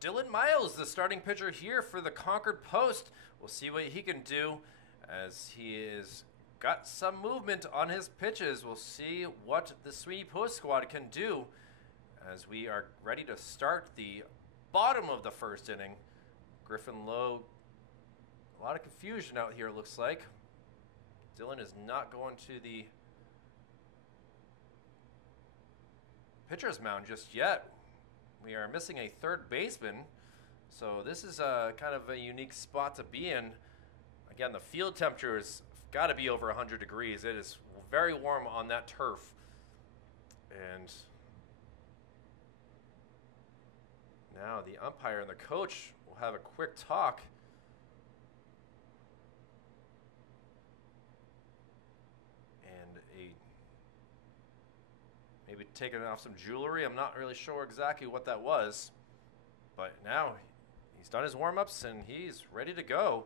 Dylan Miles, the starting pitcher here for the Concord Post. We'll see what he can do as he is got some movement on his pitches. We'll see what the Sweeney Post squad can do as we are ready to start the bottom of the first inning. Griffin Lowe, a lot of confusion out here, it looks like. Dylan is not going to the pitcher's mound just yet. We are missing a third baseman, so this is kind of a unique spot to be in. Again, the field temperature has got to be over 100 degrees. It is very warm on that turf. And now the umpire and the coach will have a quick talk. Maybe taking off some jewelry. I'm not really sure exactly what that was. But now he's done his warm-ups and he's ready to go.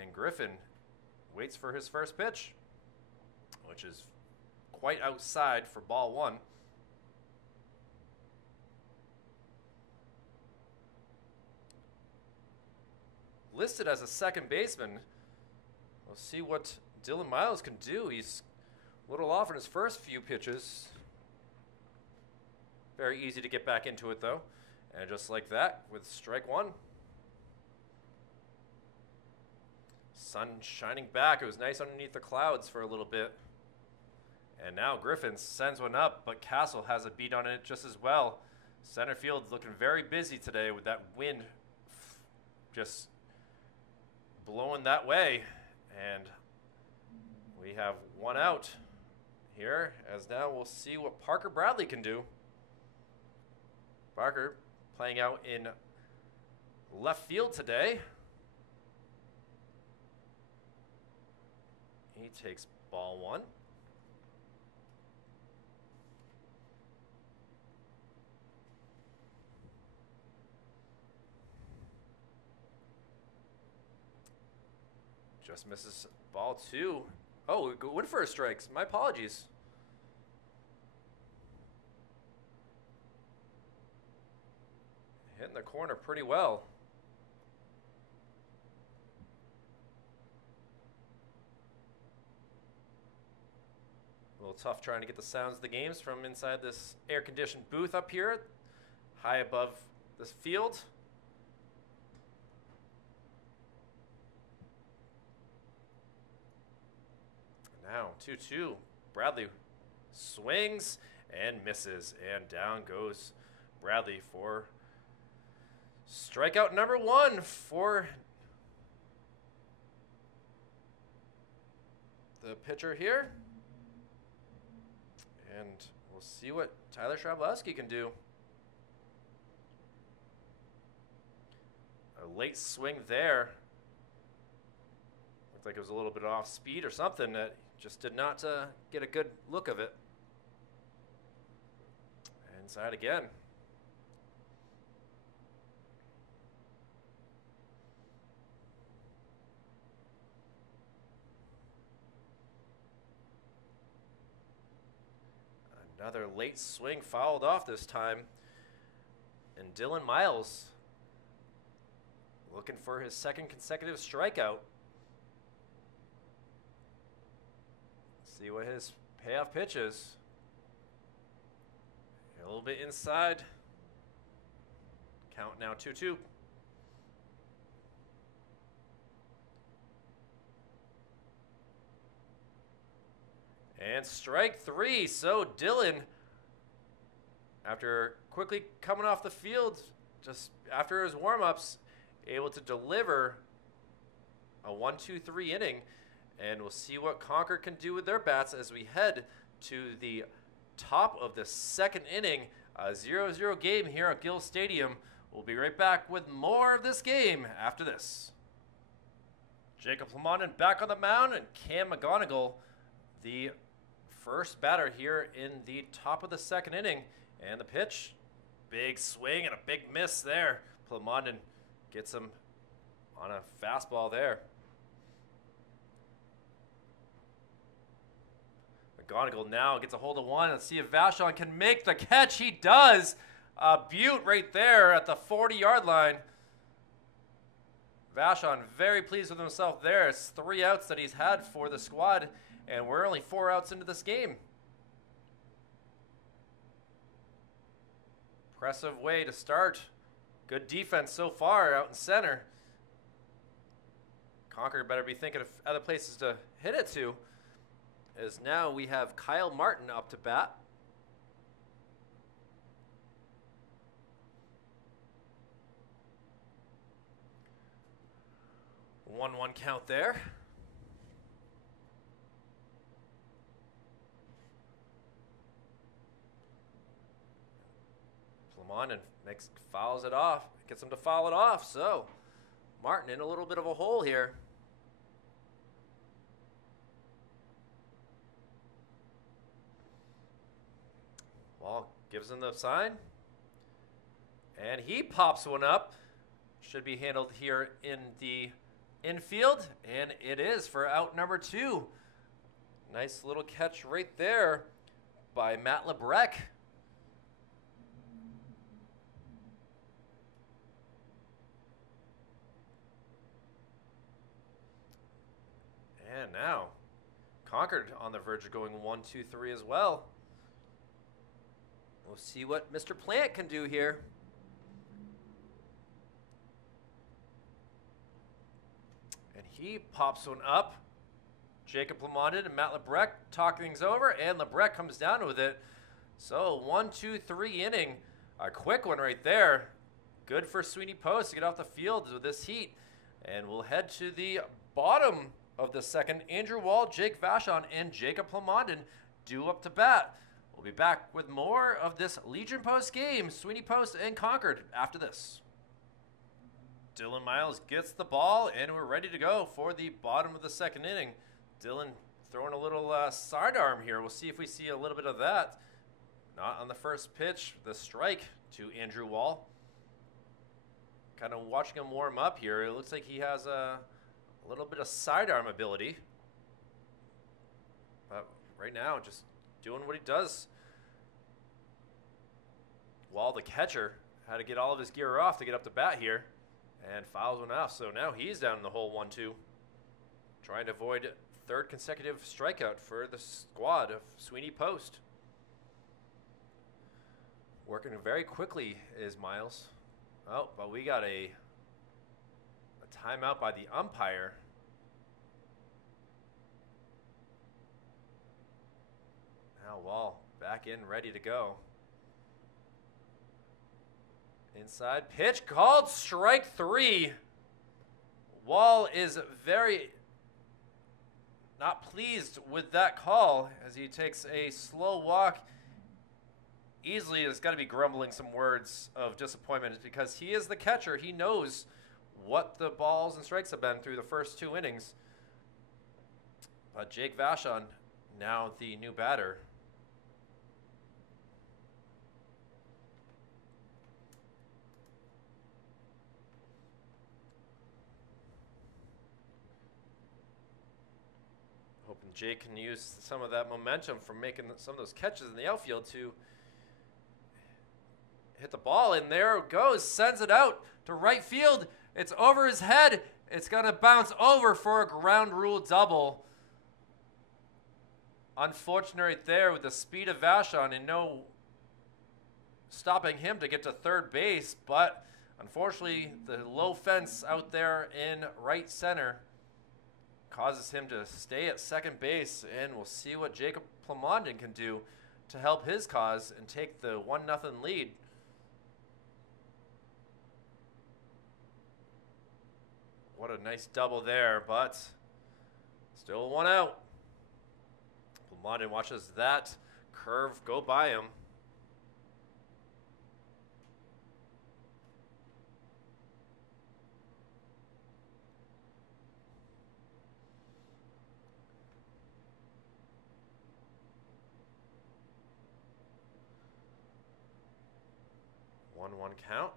And Griffin waits for his first pitch, which is quite outside for ball one. Listed as a second baseman. We'll see what Dylan Miles can do. He's a little off in his first few pitches. Very easy to get back into it, though. And just like that, with strike one. Sun shining back. It was nice underneath the clouds for a little bit. And now Griffin sends one up, but Castle has a beat on it just as well. Center field looking very busy today with that wind just blowing that way. And we have one out here, as now we'll see what Parker Bradley can do. Parker playing out in left field today. He takes ball one. Just misses ball two. Oh, good for strikes. My apologies. Hitting the corner pretty well. A little tough trying to get the sounds of the games from inside this air-conditioned booth up here, high above this field. Now 2-2. Bradley swings and misses, and down goes Bradley for strikeout number one for the pitcher here. And we'll see what Tyler Shrabowski can do. A late swing there. Looked like it was a little bit off speed or something. That just did not get a good look of it. Inside again. Another late swing fouled off this time. And Dylan Miles looking for his second consecutive strikeout. See what his payoff pitch is. A little bit inside. Count now 2-2. And strike three. So Dylan, after quickly coming off the field, just after his warm-ups, able to deliver a 1-2-3 inning. And we'll see what Concord can do with their bats as we head to the top of the second inning. A 0-0 game here at Gill Stadium. We'll be right back with more of this game after this. Jacob Lamonden back on the mound, and Cam McGonigal, the first batter here in the top of the second inning. And the pitch, big swing and a big miss there. Lamonden gets him on a fastball there. McGonigal now gets a hold of one. Let's see if Vachon can make the catch. He does. A beaut right there at the 40-yard line. Vachon very pleased with himself there. It's 3 outs that he's had for the squad, and we're only 4 outs into this game. Impressive way to start. Good defense so far out in center. Concord better be thinking of other places to hit it to, as now we have Kyle Martin up to bat. One count there. Plamondon fouls it off, gets him to foul it off. So Martin in a little bit of a hole here. Wall gives him the sign, and he pops one up. Should be handled here in the infield, and it is for out number 2. Nice little catch right there by Matt Lebrec. And now Concord on the verge of going 1-2-3 as well. We'll see what Mr. Plant can do here. And he pops one up. Jacob Plamondon and Matt Lebrec talk things over, and Lebrec comes down with it. So 1-2-3 inning. A quick one right there. Good for Sweeney Post to get off the field with this heat. And we'll head to the bottom of the second. Andrew Wall, Jake Vachon, and Jacob Plamondon due up to bat. We'll be back with more of this Legion Post game, Sweeney Post and Concord, after this. Dylan Miles gets the ball, and we're ready to go for the bottom of the second inning. Dylan throwing a little sidearm here. We'll see if we see a little bit of that. Not on the first pitch. The strike to Andrew Wall. Kind of watching him warm up here. It looks like he has a little bit of sidearm ability. But right now, just doing what he does. Wall, the catcher, had to get all of his gear off to get up to bat here. And fouls one off, so now he's down in the hole 1-2. Trying to avoid third consecutive strikeout for the squad of Sweeney Post. Working very quickly is Miles. Oh, but we got a timeout by the umpire. Now Wall back in, ready to go. Inside pitch called, strike 3. Wall is very not pleased with that call as he takes a slow walk. Easily has got to be grumbling some words of disappointment because he is the catcher. He knows what the balls and strikes have been through the first 2 innings. But Jake Vachon, now the new batter. Hoping Jake can use some of that momentum from making some of those catches in the outfield to hit the ball, and there it goes. Sends it out to right field. It's over his head. It's going to bounce over for a ground rule double. Unfortunate right there with the speed of Vachon and no stopping him to get to third base, but unfortunately the low fence out there in right center causes him to stay at second base, and we'll see what Jacob Plamondon can do to help his cause and take the 1-0 lead. What a nice double there, but still 1 out. Plamondon watches that curve go by him. One count.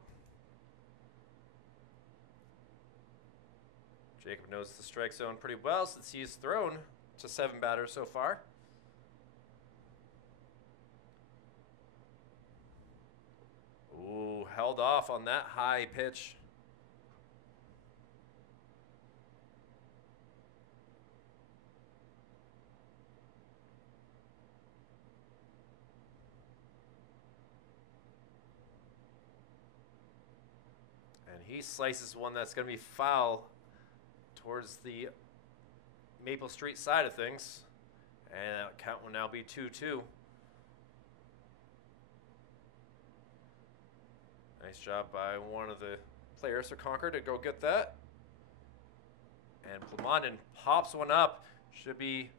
Jacob knows the strike zone pretty well since he's thrown to 7 batters so far. fouled off on that high pitch. And he slices one that's going to be foul towards the Maple Street side of things. And that count will now be 2-2. Nice job by one of the players for Concord to go get that. And Plamondon pops one up. Should be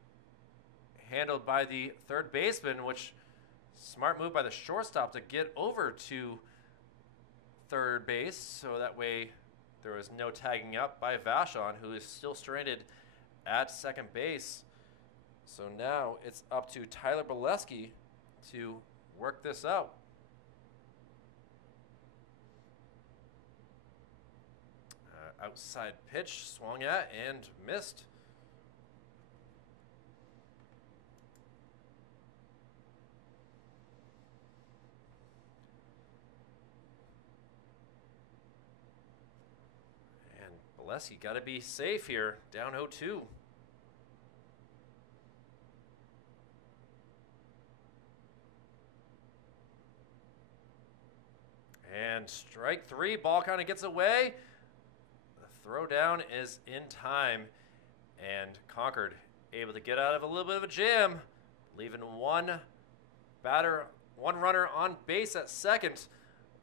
handled by the third baseman, which smart move by the shortstop to get over to third base. So that way there was no tagging up by Vashon, who is still stranded at second base. So now it's up to Tyler Bileski to work this out. Outside pitch, swung at and missed. And Bileski got to be safe here, down 0-2. And strike three, ball kind of gets away. Throw down is in time, and Concord able to get out of a little bit of a jam, leaving one runner on base at second,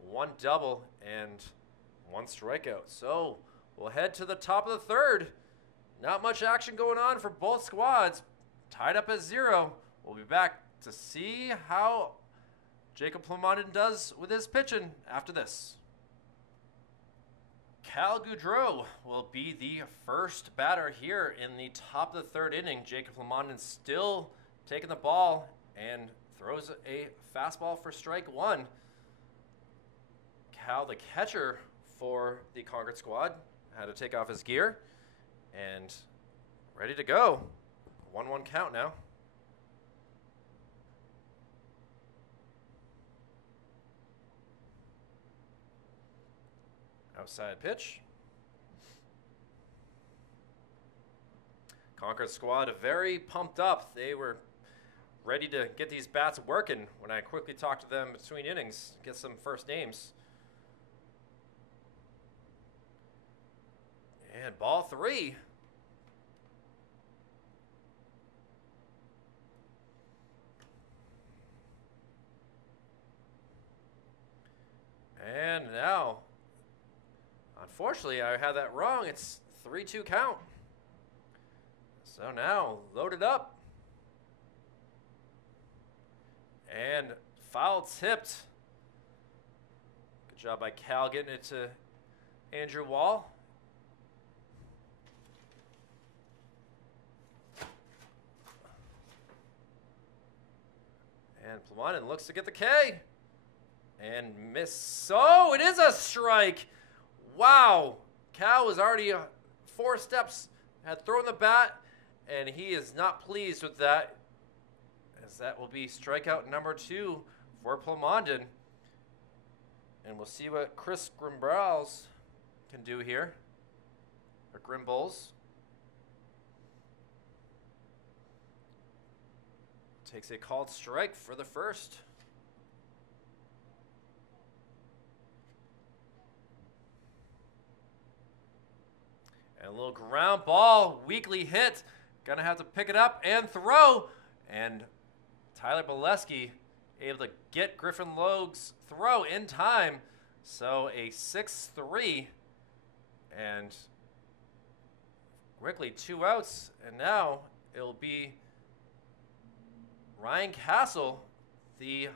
one double, and one strikeout. So we'll head to the top of the third. Not much action going on for both squads. Tied up at 0. We'll be back to see how Jacob Plamondon does with his pitching after this. Cal Goudreau will be the first batter here in the top of the third inning. Jacob Plamondon still taking the ball and throws a fastball for strike one. Cal, the catcher for the Concord squad, had to take off his gear and ready to go. 1-1 count now. Outside pitch. Concord squad very pumped up. They were ready to get these bats working when I quickly talked to them between innings, get some first names. And ball 3. And now, unfortunately, I had that wrong. It's 3-2 count. So now, load it up. And foul tipped. Good job by Cal getting it to Andrew Wall. And Plamondon looks to get the K. And miss. So it is a strike. Wow. Cal was already 4 steps, had thrown the bat, and he is not pleased with that, as that will be strikeout number 2 for Plamondon. And we'll see what Chris Grimbrowls can do here, or Grimbles. Takes a called strike for the first. And a little ground ball, weakly hit. Gonna have to pick it up and throw. And Tyler Bileski able to get Griffin Logue's throw in time. So a 6-3. And quickly 2 outs. And now it'll be Ryan Castle, the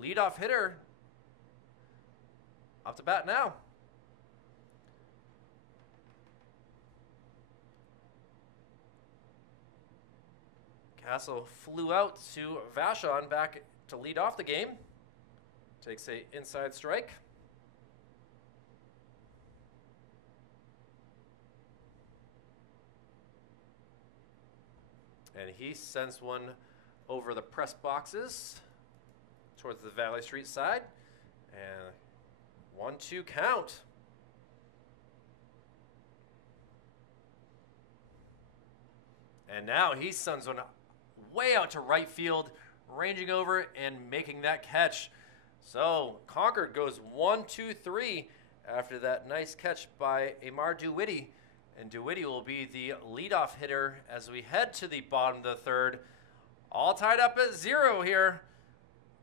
leadoff hitter, up to bat now. Castle flew out to Vashon back to lead off the game. Takes a inside strike. And he sends one over the press boxes towards the Valley Street side. And 1-2 count. And now he sends one way out to right field, ranging over and making that catch. So Concord goes 1-2-3 after that nice catch by Amar DeWitty. And DeWitty will be the leadoff hitter as we head to the bottom of the third. All tied up at 0 here.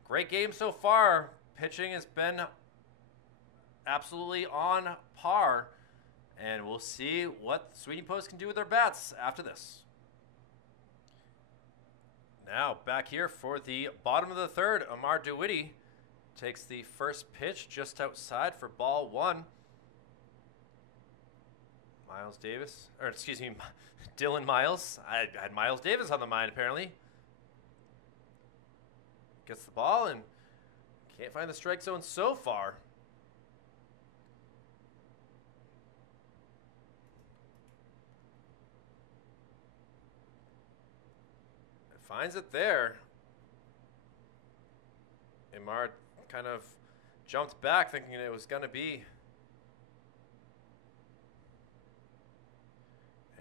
Great game so far. Pitching has been absolutely on par. And we'll see what Sweeney Post can do with their bats after this. Now back here for the bottom of the third, Amar DeWitty takes the first pitch just outside for ball 1. Miles Davis, or excuse me, Dylan Miles. I had Miles Davis on the mind apparently. Gets the ball and can't find the strike zone so far. Finds it there. Amar kind of jumped back thinking it was going to be.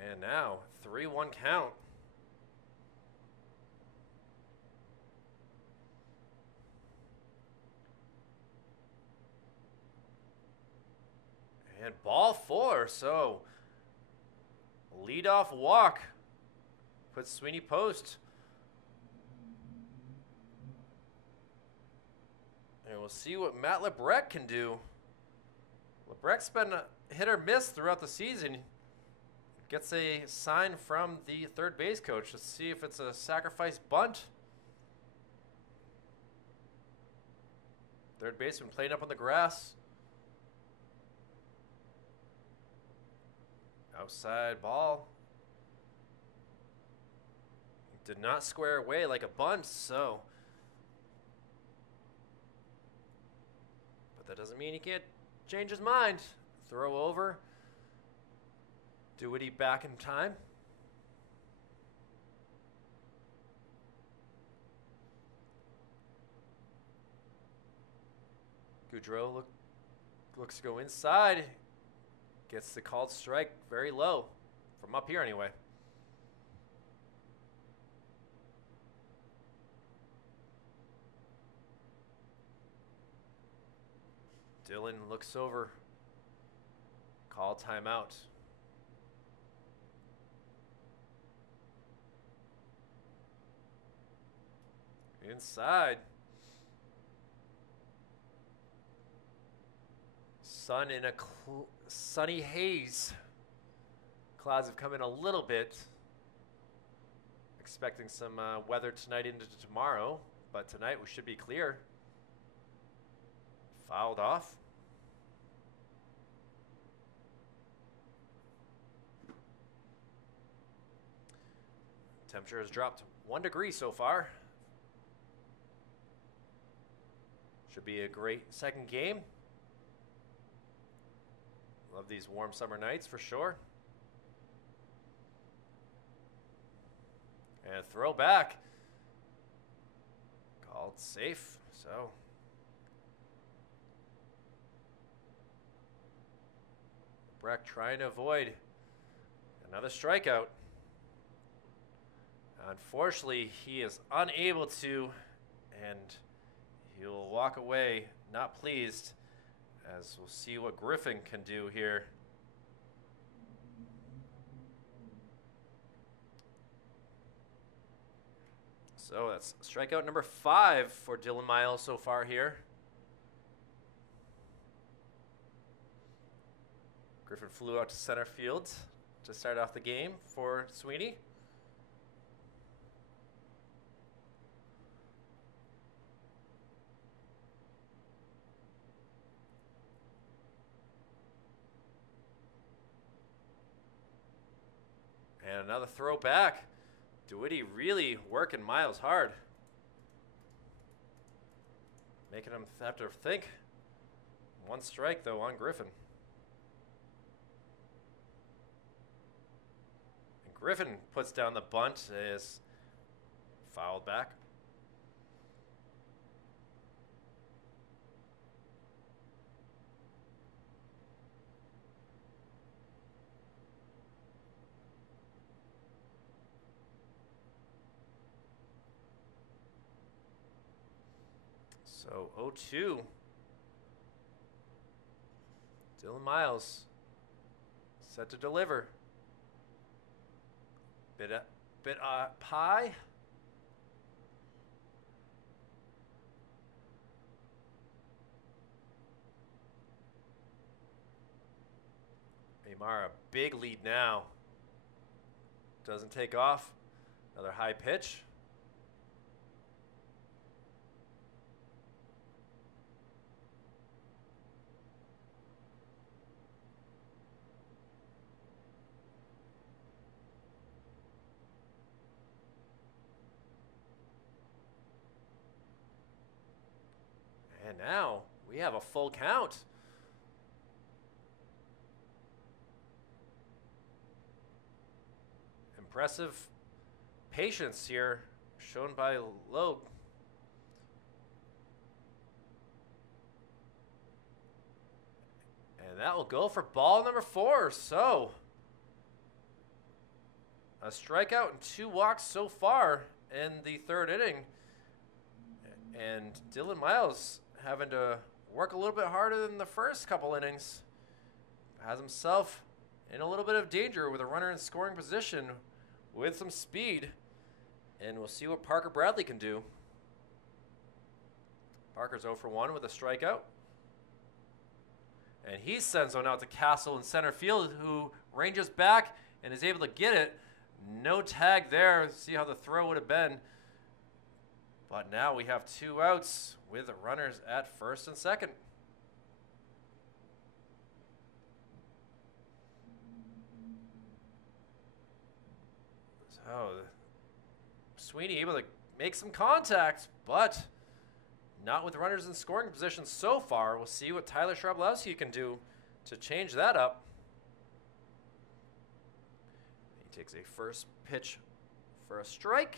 And now 3-1 count. And ball 4, so leadoff walk puts Sweeney Post. And we'll see what Matt Lebrecht can do. Lebrecht's been hit or miss throughout the season. Gets a sign from the third base coach to see if it's a sacrifice bunt. Third baseman playing up on the grass. Outside ball. Did not square away like a bunt, so. But that doesn't mean he can't change his mind. Throw over. DeWitty back in time. Goudreau looks to go inside. Gets the called strike very low. From up here anyway. Dylan looks over. Call timeout. Inside. Sun in a sunny haze. Clouds have come in a little bit. Expecting some weather tonight into tomorrow, but tonight we should be clear. Fouled off. Temperature has dropped 1 degree so far. Should be a great second game. Love these warm summer nights for sure. And throw back. Called safe, so. Breck trying to avoid another strikeout. Unfortunately, he is unable to, and he'll walk away not pleased, as we'll see what Griffin can do here. So that's strikeout number 5 for Dylan Miles so far here. Griffin flew out to center field to start off the game for Sweeney. And another throw back. DeWitty really working Miles hard. Making him have to think. 1 strike, though, on Griffin. And Griffin puts down the bunt as fouled back. So 0-2. Dylan Miles set to deliver. Bit pie. Amara, big lead now. Doesn't take off. Another high pitch. And now we have a full count. Impressive patience here shown by Loeb. And that will go for ball number 4. So a strikeout and 2 walks so far in the 3rd inning. And Dylan Miles having to work a little bit harder than the first couple innings. Has himself in a little bit of danger with a runner in scoring position with some speed. And we'll see what Parker Bradley can do. Parker's 0 for 1 with a strikeout. And he sends one out to Castle in center field, who ranges back and is able to get it. No tag there. See how the throw would have been. But now we have 2 outs with runners at first and second. So Sweeney able to make some contact, but not with runners in scoring position so far. We'll see what Tyler Sharblowski can do to change that up. He takes a first pitch for a strike.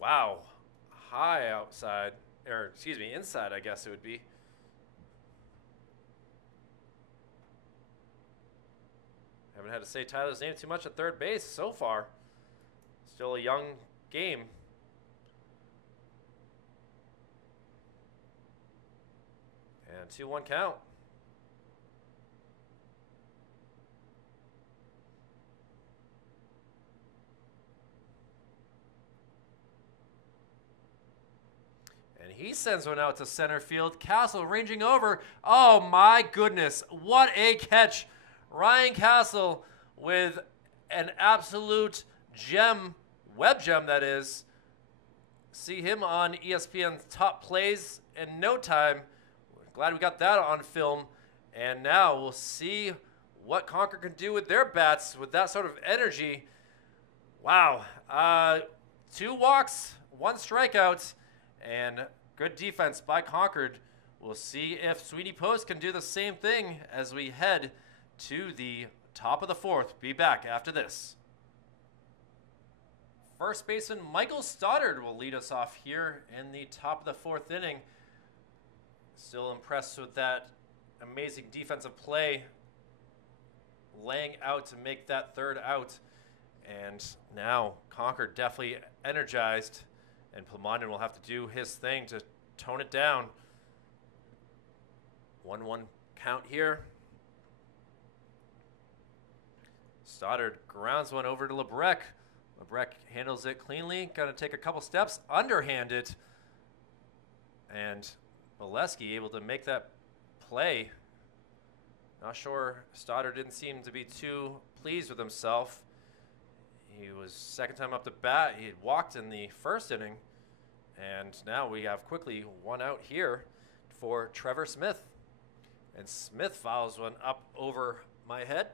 Wow, high outside, or excuse me, inside I guess it would be. Haven't had to say Tyler's name too much at third base so far. Still a young game. And 2-1 count. And he sends one out to center field. Castle ranging over. Oh my goodness, what a catch. Ryan Castle with an absolute gem, web gem that is. See him on ESPN's top plays in no time. Glad we got that on film. And now we'll see what Concord can do with their bats with that sort of energy. Wow. 2 walks, 1 strikeout, and good defense by Concord. We'll see if Sweeney Post can do the same thing as we head to the top of the 4th. Be back after this. First baseman Michael Stoddard will lead us off here in the top of the 4th inning. Still impressed with that amazing defensive play, laying out to make that 3rd out. And now Concord definitely energized, and Plumondon will have to do his thing to tone it down. 1-1 count here. Stoddard grounds one over to Lebrec. Lebrec handles it cleanly. Got to take a couple steps, underhand it. And Bolesky able to make that play. Not sure, Stoddard didn't seem to be too pleased with himself. He was second time up to bat. He had walked in the 1st inning. And now we have quickly 1 out here for Trevor Smith. And Smith fouls one up over my head.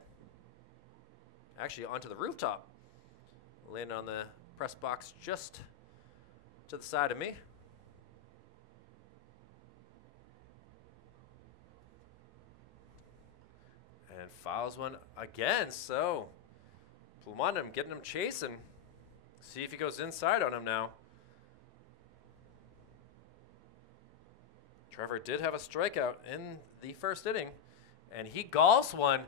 Actually onto the rooftop. Landed on the press box just to the side of me. And fouls one again, so Plumondon getting him chasing. See if he goes inside on him now. Trevor did have a strikeout in the 1st inning, and he golfs one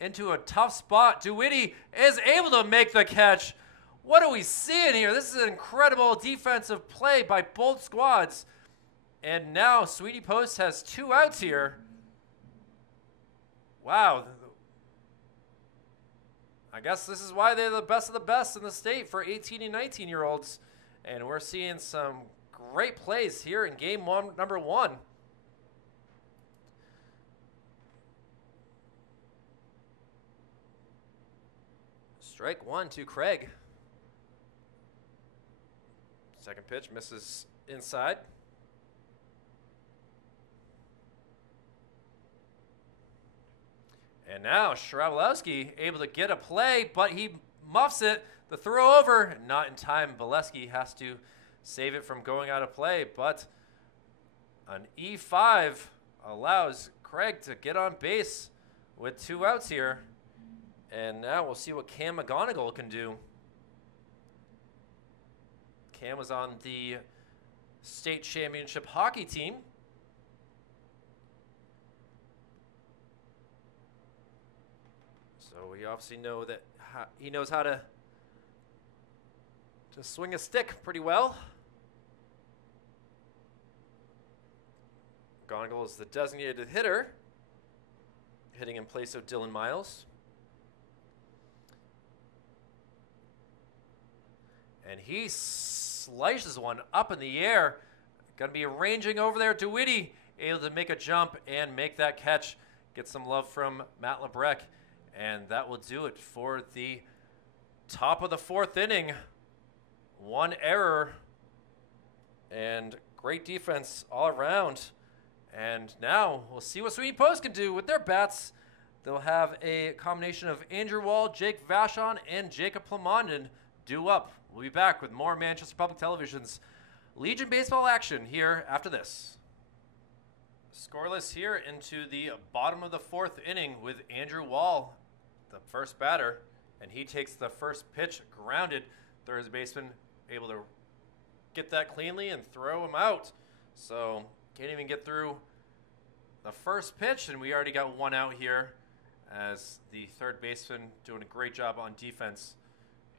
into a tough spot. DeWitty is able to make the catch. What are we seeing here? This is an incredible defensive play by both squads. And now Sweeney Post has 2 outs here. Wow. I guess this is why they're the best of the best in the state for 18 and 19-year-olds. And we're seeing some great plays here in game number 1. Strike 1 to Craig. Second pitch misses inside. And now Shrabelowski able to get a play, but he muffs it. The throw over, not in time. Bolesky has to save it from going out of play, but an E5 allows Craig to get on base with 2 outs here. And now we'll see what Cam McGonigal can do. Cam was on the state championship hockey team. So we obviously know that he knows how to swing a stick pretty well. McGonigal is the designated hitter, hitting in place of Dylan Miles. And he slices one up in the air. Going to be ranging over there. DeWitty able to make a jump and make that catch. Get some love from Matt Lebrecq. And that will do it for the top of the 4th inning. 1 error. And great defense all around. And now we'll see what Sweeney Post can do with their bats. They'll have a combination of Andrew Wall, Jake Vachon, and Jacob Plamondon due up. We'll be back with more Manchester Public Television's Legion Baseball action here after this. Scoreless here into the bottom of the 4th inning with Andrew Wall, the first batter, and he takes the first pitch grounded. Third baseman able to get that cleanly and throw him out. So can't even get through the first pitch, and we already got 1 out here as the third baseman doing a great job on defense,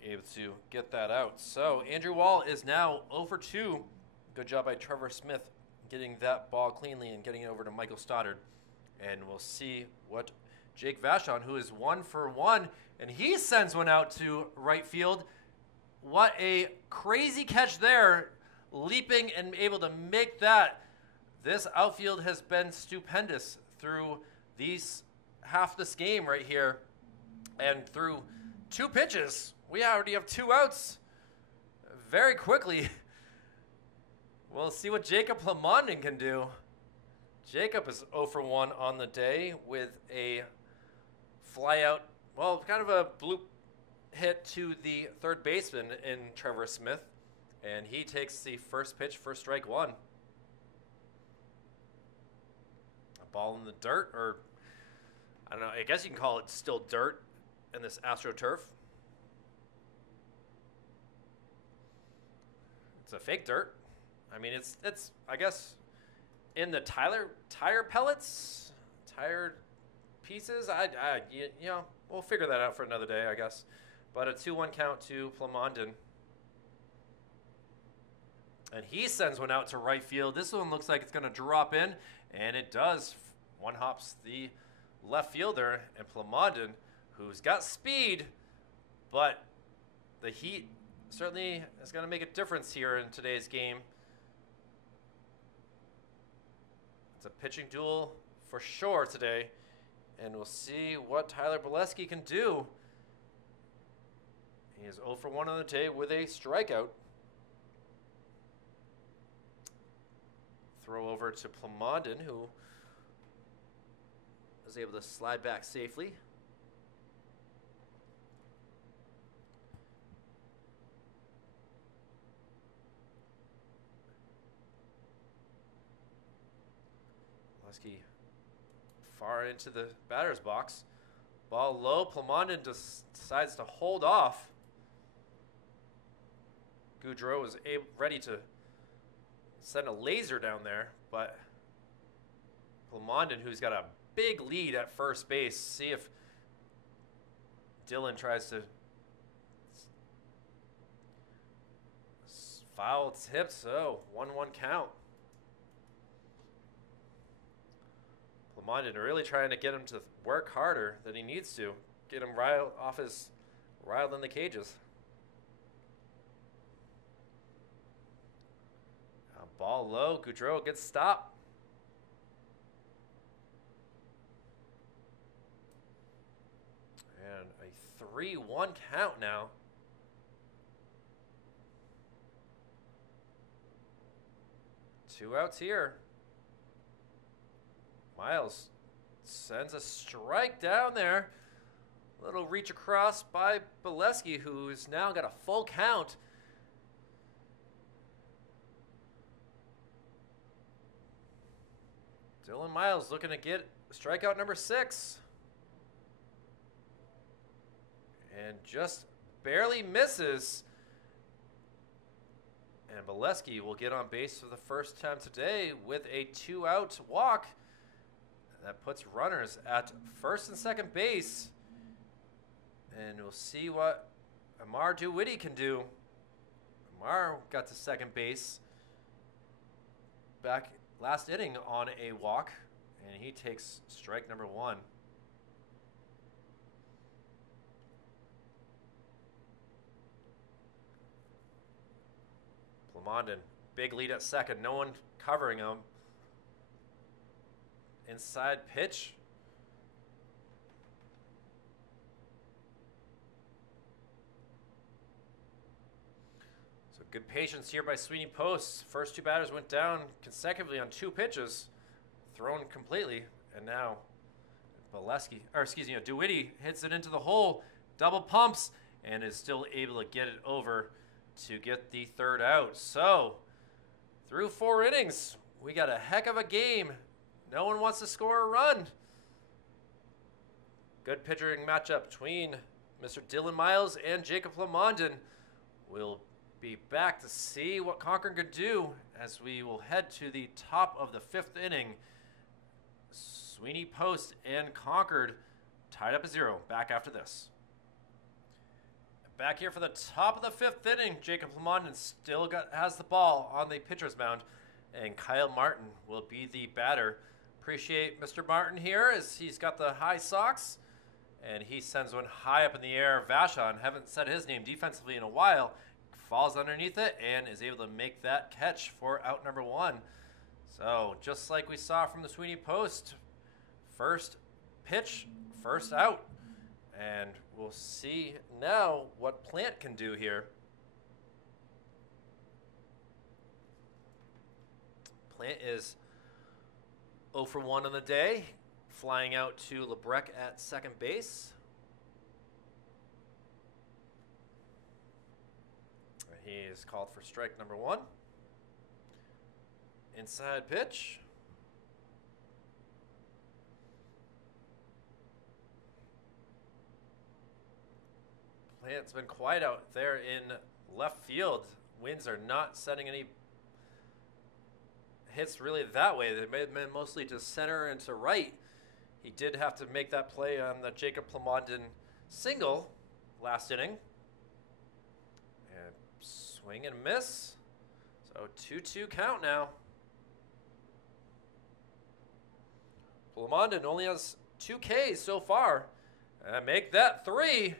able to get that out. So Andrew Wall is now 0 for 2. Good job by Trevor Smith getting that ball cleanly and getting it over to Michael Stoddard. And we'll see what Jake Vachon, who is 1 for 1, and he sends one out to right field. What a crazy catch there, leaping and able to make that. This outfield has been stupendous through these half this game right here. And through 2 pitches, we already have 2 outs very quickly. We'll see what Jacob Plamondon can do. Jacob is 0 for 1 on the day with a fly out, well, kind of a bloop hit to the third baseman in Trevor Smith. And he takes the first pitch for strike 1. A ball in the dirt, or I don't know, I guess you can call it still dirt in this AstroTurf. It's a fake dirt. I mean, it's I guess in the tire pellets, tire pieces. You know, we'll figure that out for another day, I guess. But a 2-1 count to Plamondon. And he sends one out to right field. This one looks like it's going to drop in, and it does. One hops the left fielder, and Plamondon, who's got speed, but the heat certainly is going to make a difference here in today's game. It's a pitching duel for sure today, and we'll see what Tyler Bolesky can do. He is 0 for 1 on the day with a strikeout. Throw over to Plamondon, who was able to slide back safely. Bolesky far into the batter's box. Ball low. Plamondon decides to hold off. Goudreau is ready to send a laser down there, but Plamondon, who's got a big lead at first base. See if Dylan tries to foul tipped, so 1-1 count. Plamondon really trying to get him to work harder than he needs to. Get him riled in the cages. Ball low, Goudreau gets stopped. And a 3-1 count now. Two outs here. Miles sends a strike down there. Little reach across by Bolesky, who's now got a full count. Dylan Miles looking to get strikeout number 6. And just barely misses. And Bolesky will get on base for the first time today with a 2-out walk. That puts runners at first and second base. And we'll see what Amar DeWitty can do. Amar got to second base back last inning on a walk, and he takes strike number 1. Plamondon, big lead at second. No one covering him. Inside pitch. So good patience here by Sweeney Post. First 2 batters went down consecutively on 2 pitches, thrown completely, and now DeWitty hits it into the hole, double pumps, and is still able to get it over to get the 3rd out. So through 4 innings, we got a heck of a game. No one wants to score a run. Good pitching matchup between Mr. Dylan Miles and Jacob Plamondon. We'll be back to see what Concord could do as we will head to the top of the 5th inning. Sweeney Post and Concord tied up at 0. Back after this. Back here for the top of the 5th inning. Jacob Plamondon still has the ball on the pitcher's mound, and Kyle Martin will be the batter. Appreciate Mr. Martin here as he's got the high socks, and he sends one high up in the air. Vashon, haven't said his name defensively in a while, falls underneath it and is able to make that catch for out number 1. So just like we saw from the Sweeney Post, first pitch, first out. And we'll see now what Plant can do here. Plant is 0 for 1 on the day, flying out to LeBrec at second base. He is called for strike number 1. Inside pitch. Plant's been quiet out there in left field. Winds are not sending any hits really that way. They've been mostly to center and to right. He did have to make that play on the Jacob Plamondon single last inning. And swing and miss. So 2-2 count now. Plamondon only has 2 Ks so far. And make that 3.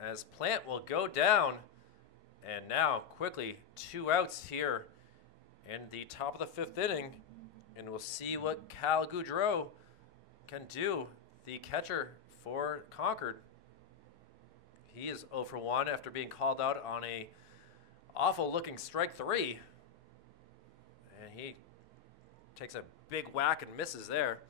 As Plant will go down. And now quickly 2 outs here in the top of the 5th inning. And we'll see what Cal Goudreau can do, the catcher for Concord. He is 0 for 1 after being called out on a awful looking strike 3. And he takes a big whack and misses there.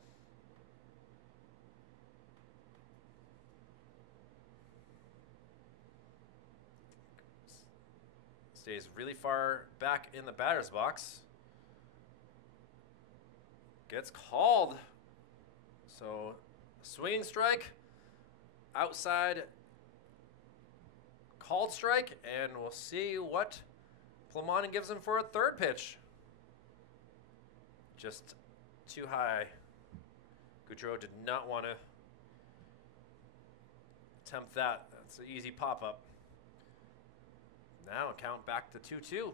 Stays really far back in the batter's box. Gets called. So, swinging strike, outside called strike, and we'll see what Plamondon gives him for a 3rd pitch. Just too high. Goudreau did not want to attempt that. That's an easy pop-up. Now count back to 2-2.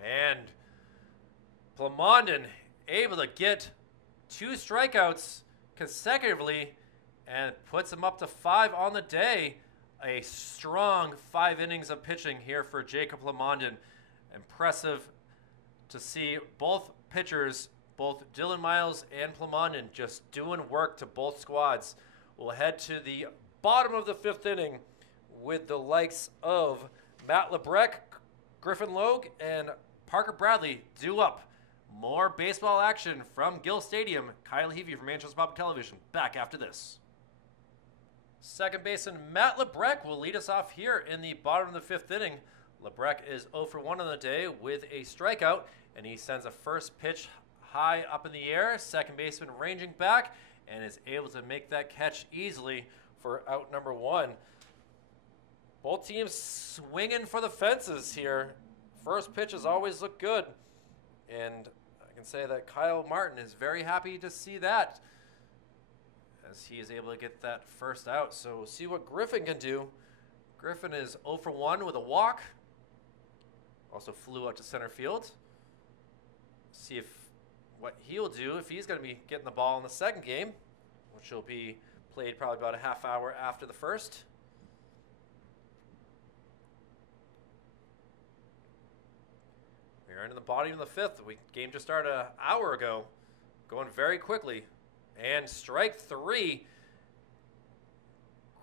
And Plamondon able to get 2 strikeouts consecutively and puts him up to 5 on the day. A strong 5 innings of pitching here for Jacob Plamondon. Impressive to see both pitchers, both Dylan Miles and Plamondon, just doing work to both squads. We'll head to the bottom of the 5th inning with the likes of Matt Lebrecht, Griffin Logue, and Parker Bradley due up. More baseball action from Gill Stadium. Kyle Heavey from Manchester Public Television. Back after this. Second baseman Matt Lebrecht will lead us off here in the bottom of the 5th inning. Lebrecht is 0 for 1 on the day with a strikeout, and he sends a first pitch high up in the air. Second baseman ranging back and is able to make that catch easily for out number 1. Both teams swinging for the fences here. First pitches always look good, and I can say that Kyle Martin is very happy to see that as he is able to get that first out. So we'll see what Griffin can do. Griffin is 0 for 1 with a walk. Also flew out to center field. See what he'll do if he's going to be getting the ball in the second game, which will be played probably about a half hour after the first. We're into the bottom of the 5th. The game just started an hour ago, going very quickly. And strike 3.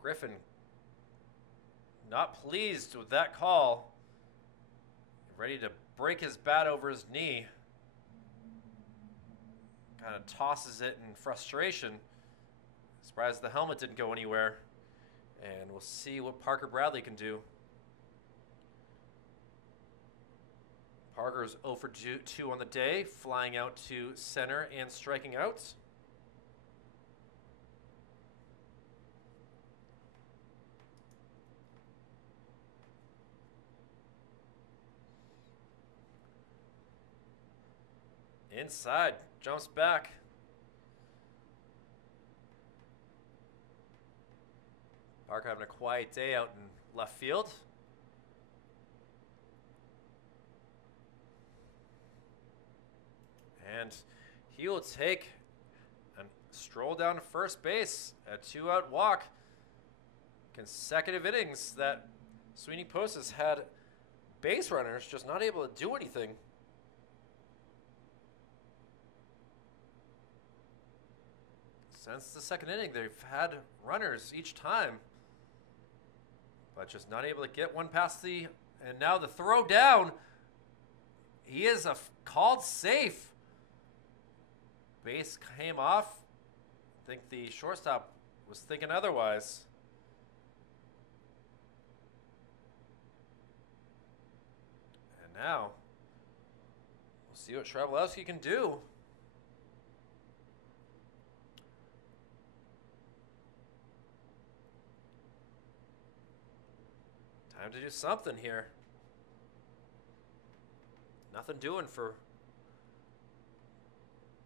Griffin not pleased with that call. Ready to break his bat over his knee. Kind of tosses it in frustration. Surprised the helmet didn't go anywhere. And we'll see what Parker Bradley can do. Parker's 0 for 2 on the day, flying out to center and striking out. Inside, jumps back. Parker having a quiet day out in left field. And he will take a stroll down to first base, a 2-out walk. Consecutive innings that Sweeney Post has had base runners just not able to do anything. Since the second inning, they've had runners each time, but just not able to get one past the, and now the throw down, he is called safe. Base came off. I think the shortstop was thinking otherwise. And now, we'll see what Travelowski can do. Time to do something here. Nothing doing for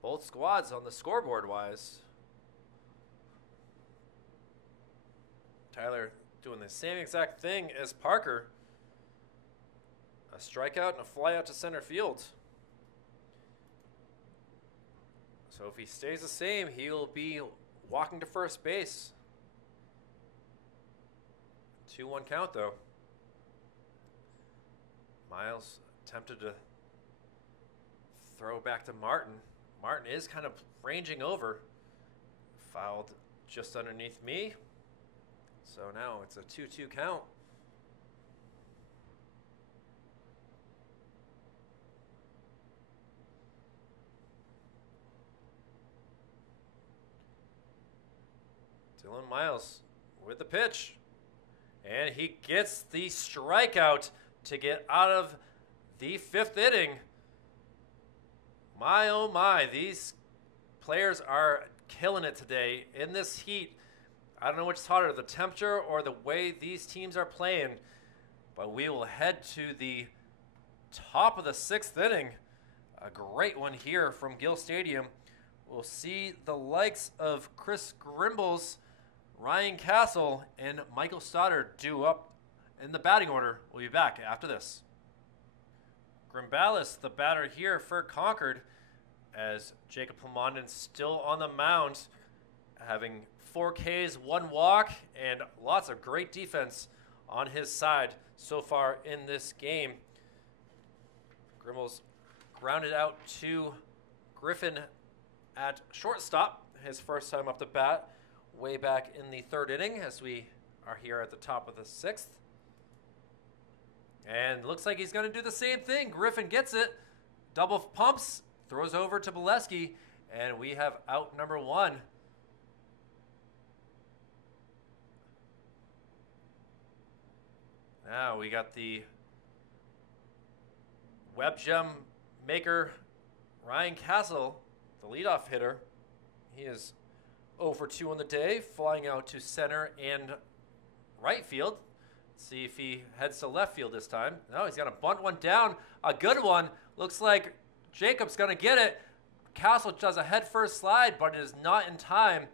both squads on the scoreboard-wise. Tyler doing the same exact thing as Parker. A strikeout and a fly out to center field. So if he stays the same, he will be walking to first base. 2-1 count, though. Miles attempted to throw back to Martin. Martin is kind of ranging over. Fouled just underneath me. So now it's a 2-2 count. Dylan Miles with the pitch. And he gets the strikeout to get out of the 5th inning. My, oh my, these players are killing it today in this heat. I don't know which is hotter, the temperature or the way these teams are playing, But we will head to the top of the 6th inning. A great one here from Gill Stadium. We'll see the likes of Chris Grimbles, Ryan Castle, and Michael Stoddard due up in the batting order. We'll be back after this. Grimbalis, the batter here for Concord, as Jacob Plamondon still on the mound, having 4 Ks, 1 walk, and lots of great defense on his side so far in this game. Grimbles grounded out to Griffin at shortstop, his first time up the bat, way back in the 3rd inning, as we are here at the top of the 6th. And looks like he's going to do the same thing. Griffin gets it, double pumps, throws over to Bolesky, and we have out number 1. Now we got the web gem maker, Ryan Castle, the leadoff hitter. He is 0 for 2 on the day, flying out to center and right field. Let's see if he heads to left field this time. No, he's going to bunt one down. A good one. Looks like Jacob's going to get it. Castle does a head-first slide, but it is not in time.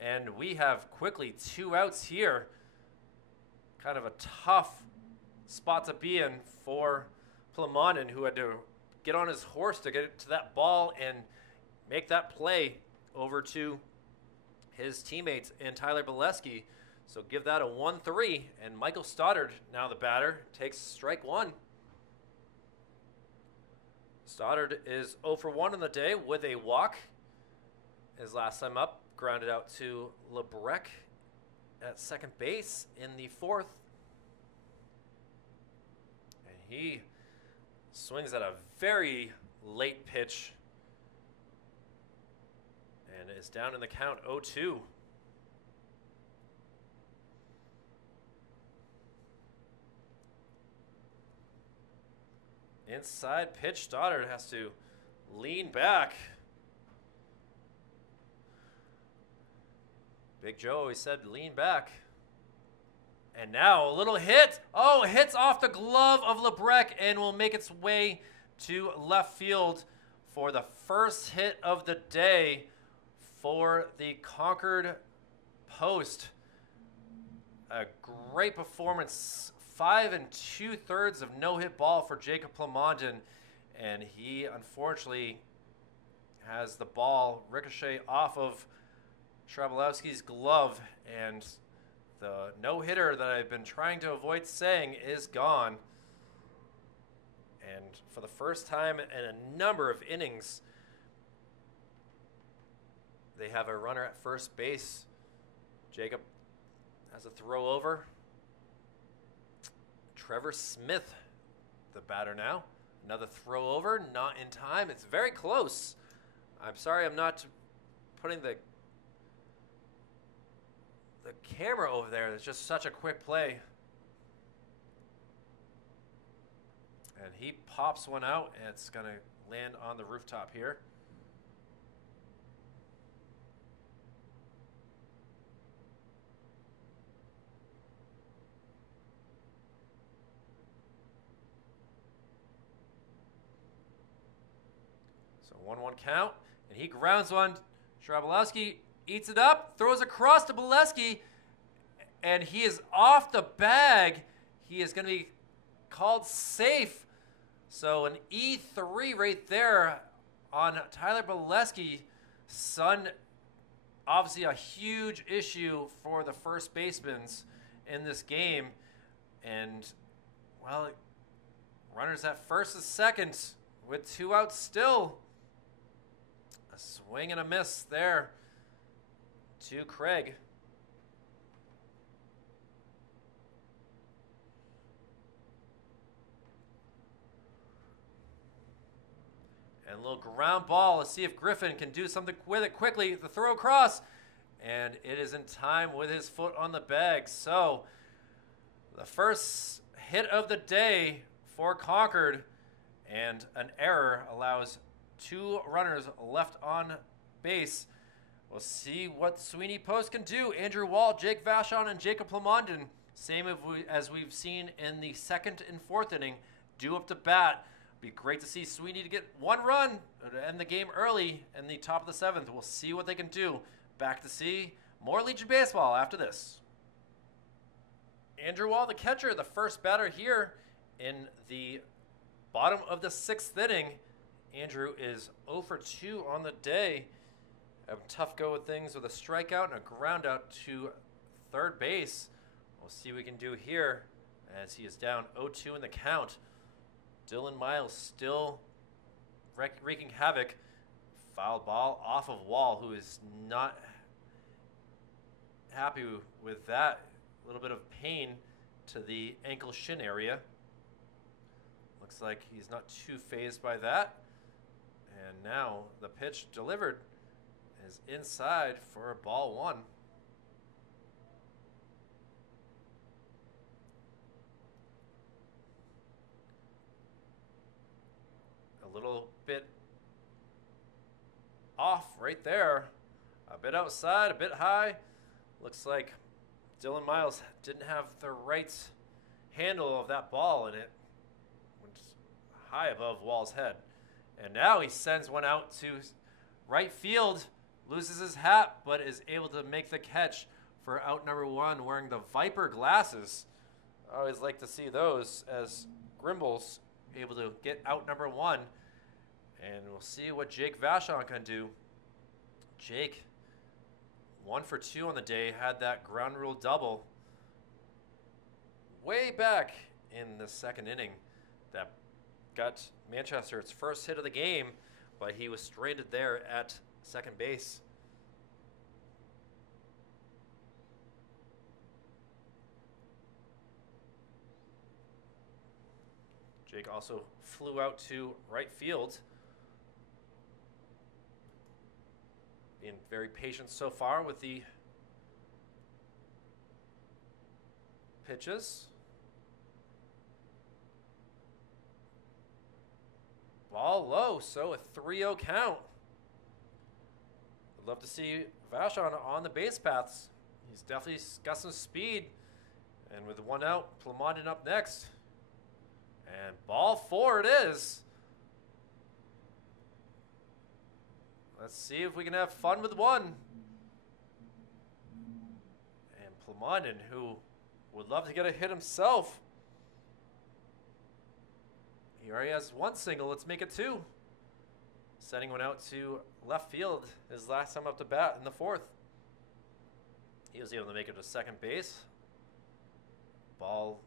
And we have quickly 2 outs here. Kind of a tough spot to be in for Plamondon, who had to get on his horse to get to that ball and make that play over to his teammates and Tyler Bolesky. So give that a 1-3, and Michael Stoddard, now the batter, takes strike 1. Stoddard is 0 for 1 on the day with a walk. His last time up, grounded out to Lebrec at second base in the 4th. And he swings at a very late pitch and is down in the count 0-2. Inside pitch, Stoddard has to lean back. Big Joe always said lean back. And now a little hit. Oh, hits off the glove of Lebrec and will make its way to left field for the first hit of the day for the Concord Post. A great performance. 5 2/3 of no-hit ball for Jacob Plamondon. And he unfortunately has the ball ricochet off of Trabolowski's glove, and the no-hitter that I've been trying to avoid saying is gone. And for the first time in a number of innings, they have a runner at first base. Jacob has a throw over. Trevor Smith, the batter now. Another throw over, not in time. It's very close. I'm sorry I'm not putting the camera over there. It's just such a quick play. And he pops one out, and it's going to land on the rooftop here. So 1-1 count, and he grounds one. Trabolowski eats it up, throws across to Bolesky, and he is off the bag. He is going to be called safe. So an E3 right there on Tyler Bolesky. Son, obviously a huge issue for the first basemen in this game. And, well, runners at first and second with 2 outs still. A swing and a miss there to Craig. And a little ground ball. Let's see if Griffin can do something with it quickly. The throw across. And it is in time with his foot on the bag. So the first hit of the day for Concord. And an error allows 2 runners left on base. We'll see what Sweeney Post can do. Andrew Wall, Jake Vachon, and Jacob Plamondon same as we've seen in the second and fourth inning, due up to bat. Be great to see Sweeney to get one run to end the game early in the top of the seventh. We'll see what they can do. Back to see more Legion baseball after this. Andrew Wall, the catcher, the first batter here in the bottom of the sixth inning. Andrew is 0 for 2 on the day. A tough go with things with a strikeout and a ground out to third base. We'll see what we can do here as he is down 0-2 in the count. Dylan Miles still wreaking havoc. Foul ball off of Wall, who is not happy with that. A little bit of pain to the ankle shin area. Looks like he's not too fazed by that. And now the pitch delivered is inside for ball one. A little bit off right there. A bit outside, a bit high. Looks like Dylan Miles didn't have the right handle of that ball, and it went high above Wall's head. And now he sends one out to right field, loses his hat, but is able to make the catch for out number one wearing the Viper glasses. I always like to see those as Grimble's able to get out number one. And we'll see what Jake Vachon can do. Jake, 1 for 2 on the day, had that ground rule double way back in the second inning that got Manchester its first hit of the game, but he was stranded there at second base. Jake also flew out to right field. Being very patient so far with the pitches. Ball low, so a 3-0 count. I'd love to see Vachon on the base paths. He's definitely got some speed. And with one out, Plamondon up next. And ball 4 it is. Let's see if we can have fun with one. And Plamondon, who would love to get a hit himself. He already has one single. Let's make it 2. Sending one out to left field his last time up to bat in the fourth. He was able to make it to second base. Ball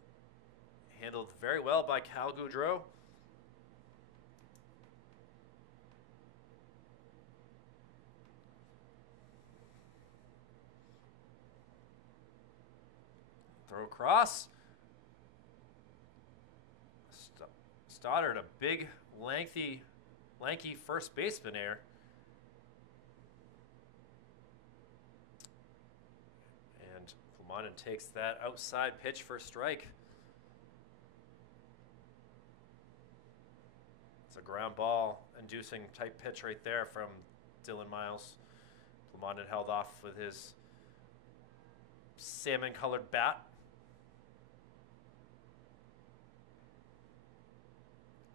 handled very well by Cal Goudreau. Throw across. Stoddard, a big, lanky first baseman there. And Plamondon takes that outside pitch for a strike. It's a ground ball inducing type pitch right there from Dylan Miles. Plamondon held off with his salmon colored bat.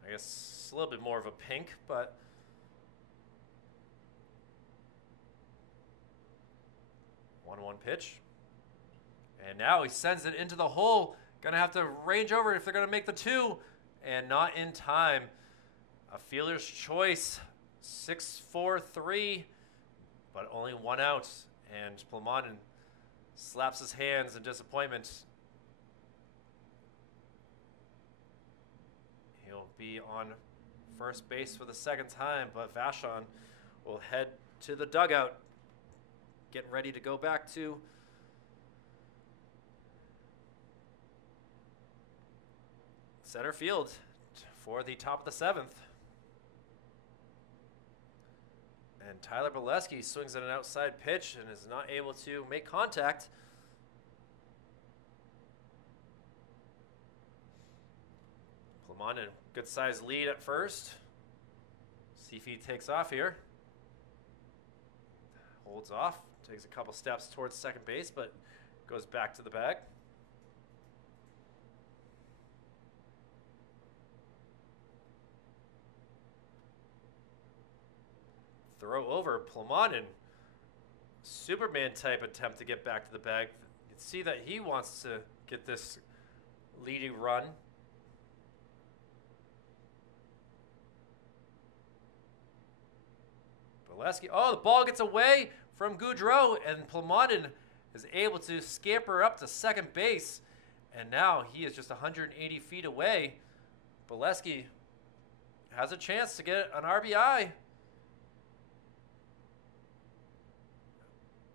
I guess it's a little bit more of a pink, but one pitch. And now he sends it into the hole. Gonna have to range over if they're gonna make the 2, and not in time. A fielder's choice, 6-4-3, but only 1 out. And Plamondon slaps his hands in disappointment. He'll be on first base for the second time, but Vachon will head to the dugout, getting ready to go back to center field for the top of the 7th. And Tyler Bolesky swings at an outside pitch and is not able to make contact. Plamondon, good sized lead at first. See if he takes off here. Holds off, takes a couple steps towards second base, but goes back to the bag. throw over. Plumondon, Superman type attempt to get back to the bag. You can see that he wants to get this leading run. Bolesky, oh, the ball gets away from Goudreau, and Plumondon is able to scamper up to second base, and now he is just 180 feet away. Bolesky has a chance to get an RBI.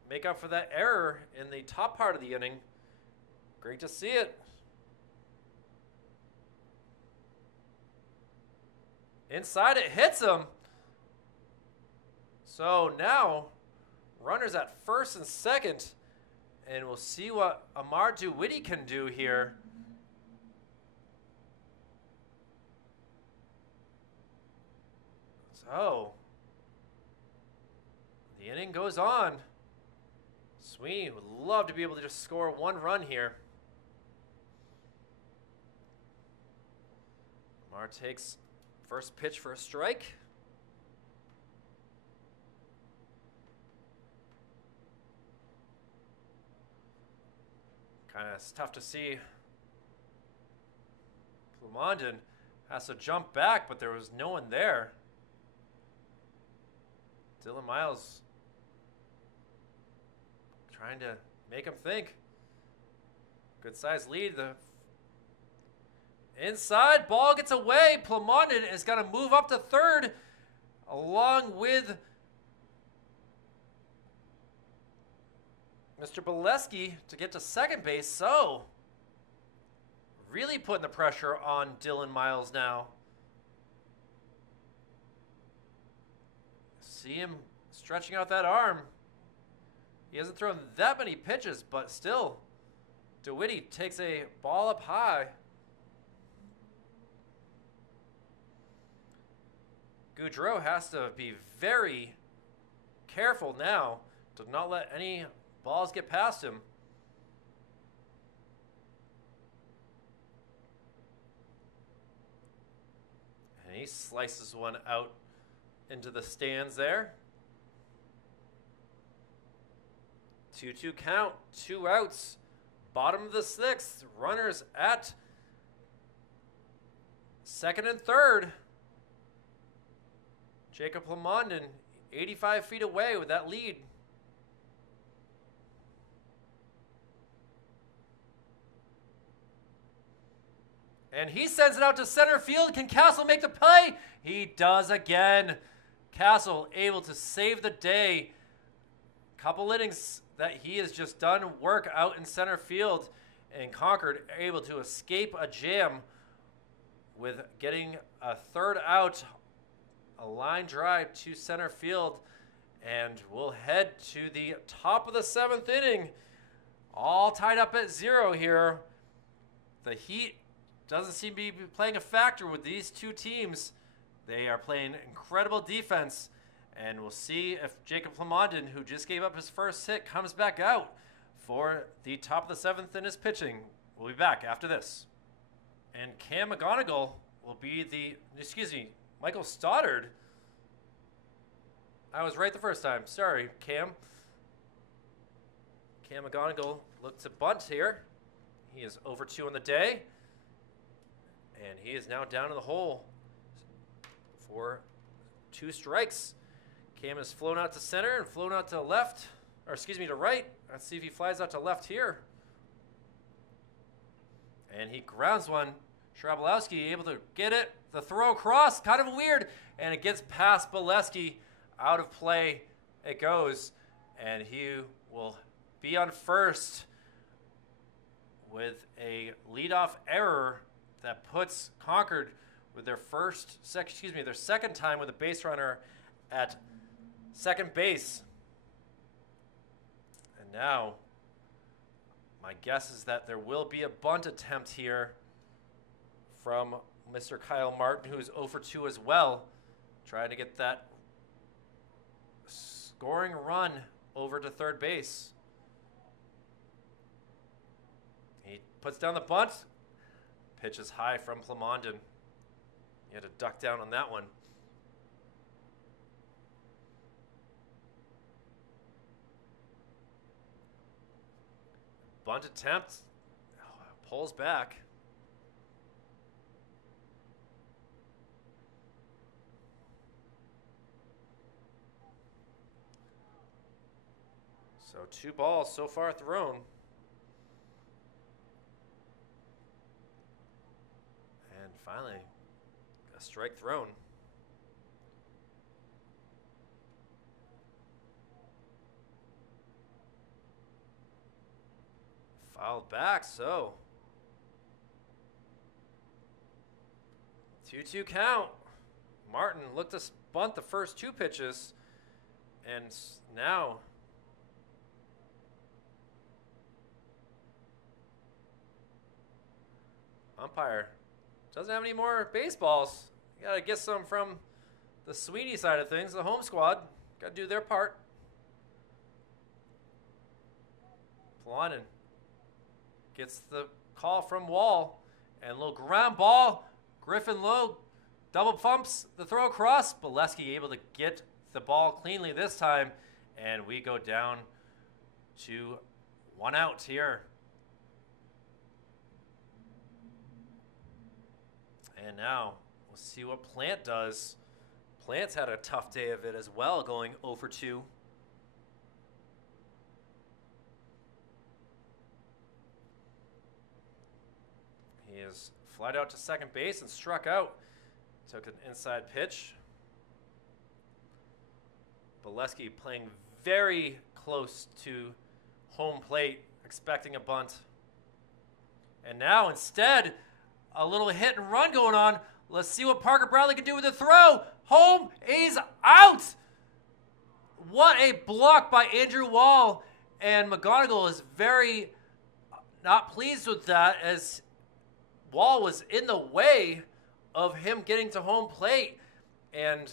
Make up for that error in the top part of the inning. Great to see it. Inside, it hits him. So now, runners at first and second, and we'll see what Amar DeWitty can do here. So, the inning goes on. Sweeney would love to be able to just score one run here. Amar takes first pitch for a strike. Kind of tough to see. Plumondon has to jump back, but there was no one there. Dylan Miles trying to make him think. Good size lead. The inside ball gets away. Plumondon is going to move up to third along with Mr. Bolesky to get to second base. So really putting the pressure on Dylan Miles now. See him stretching out that arm. He hasn't thrown that many pitches, but still, DeWitty takes a ball up high. Goudreau has to be very careful now to not let any balls get past him. And he slices one out into the stands there. 2-2 count, 2 outs. Bottom of the sixth, runners at second and third. Jacob Plumondon, 85 feet away with that lead. And he sends it out to center field. Can Castle make the play? He does again. Castle able to save the day. Couple innings that he has just done work out in center field. And Concord able to escape a jam with getting a third out. A line drive to center field. And we'll head to the top of the seventh inning. All tied up at 0 here. The Heat doesn't seem to be playing a factor with these two teams. They are playing incredible defense. And we'll see if Jacob Plumondon, who just gave up his first hit, comes back out for the top of the seventh in his pitching. We'll be back after this. And Cam McGonigal will be Michael Stoddard. I was right the first time. Sorry, Cam. Cam McGonigal looks to bunt here. He is over 2 on the day. And he is now down in the hole for 2 strikes. Cam has flown out to center and flown out to left, to right. Let's see if he flies out to left here. And he grounds one. Shrabelowski able to get it. The throw across, kind of weird. And it gets past Bolesky. Out of play it goes. And he will be on first with a leadoff error that puts Concord with their second time with a base runner at second base. And now, my guess is that there will be a bunt attempt here from Mr. Kyle Martin, who is 0 for 2 as well, trying to get that scoring run over to third base. He puts down the bunt. Pitch is high from Plumondon. He had to duck down on that one. bunt attempt. Pulls back. So 2 balls so far thrown. And finally, a strike thrown. Fouled back, so 2-2 count. Martin looked to bunt the first 2 pitches, and now umpire doesn't have any more baseballs. You gotta get some from the Sweeney side of things, the home squad. Gotta do their part. Polanin gets the call from Wall, and a little ground ball. Griffin Lowe double pumps the throw across. Bolesky able to get the ball cleanly this time, and we go down to 1 out here. And now we'll see what Plant does. Plant's had a tough day of it as well, going 0 for 2. He is flied out to second base and struck out. Took an inside pitch. Bolesky playing very close to home plate, expecting a bunt. And now instead, a little hit and run going on. Let's see what Parker Bradley can do with the throw. Home is out. What a block by Andrew Wall. And McGonigal is very not pleased with that, as Wall was in the way of him getting to home plate. And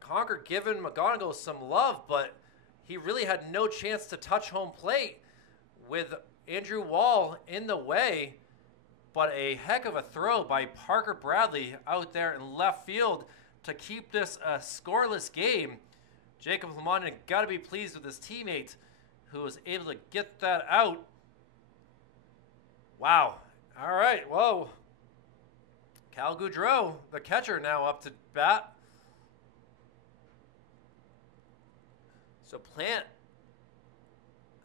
Concord giving McGonigal some love, but he really had no chance to touch home plate with Andrew Wall in the way. But a heck of a throw by Parker Bradley out there in left field to keep this a scoreless game. Jacob Lamont got to be pleased with his teammate who was able to get that out. Wow. All right. Whoa. Cal Goudreau, the catcher, now up to bat. So Plant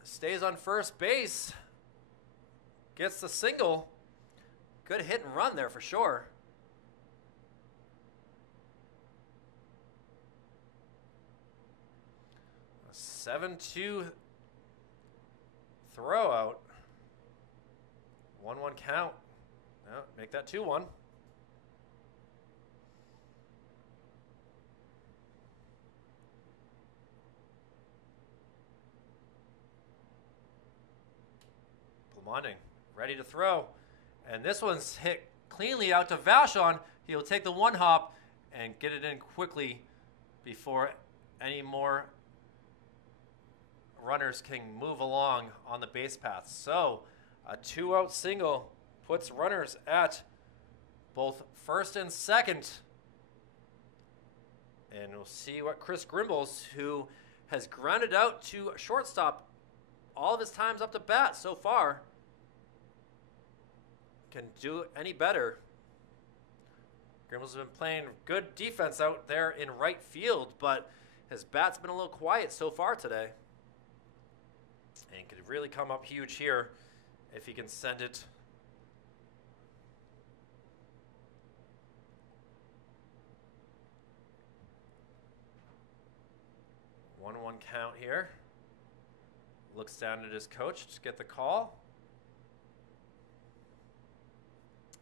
stays on first base. Gets the single. Good hit and run there for sure. A 7-2 throw out. 1-1 count. No, make that 2-1. Plamonding, ready to throw. And this one's hit cleanly out to Vachon. He'll take the 1 hop and get it in quickly before any more runners can move along on the base path. So a 2-out single puts runners at both first and second. And we'll see what Chris Grimbles, who has grounded out to shortstop all of his times up to bat so far, can do any better. Grimbles has been playing good defense out there in right field, but his bat's been a little quiet so far today. And could really come up huge here if he can send it. One count here. Looks down at his coach to get the call.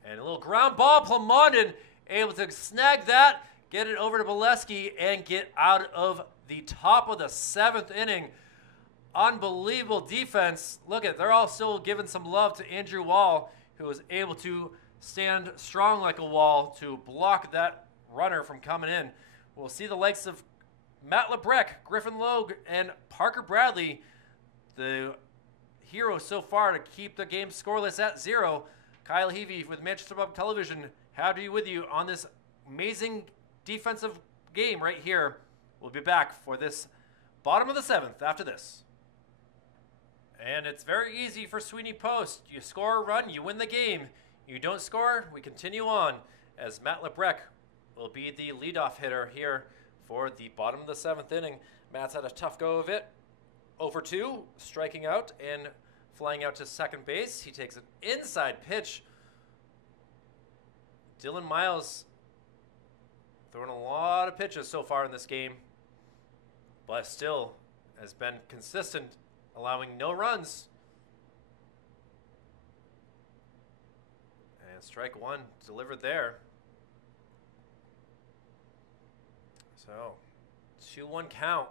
And a little ground ball. Plamondon able to snag that, get it over to Bolesky, and get out of the top of the 7th inning. Unbelievable defense. Look at, they're all still giving some love to Andrew Wall, who was able to stand strong like a wall to block that runner from coming in. We'll see the likes of Matt LeBrecq, Griffin Logue, and Parker Bradley, the heroes so far to keep the game scoreless at 0. Kyle Heavey with Manchester Public Television, happy to be with you on this amazing defensive game right here. We'll be back for this bottom of the 7th after this. And it's very easy for Sweeney Post. You score a run, you win the game. You don't score, we continue on, as Matt Lebrecq will be the leadoff hitter here for the bottom of the 7th inning. Matt's had a tough go of it. 0-for-2, striking out and flying out to second base. He takes an inside pitch. Dylan Miles throwing a lot of pitches so far in this game, but still has been consistent, allowing no runs. And strike one delivered there. So 2-1 count.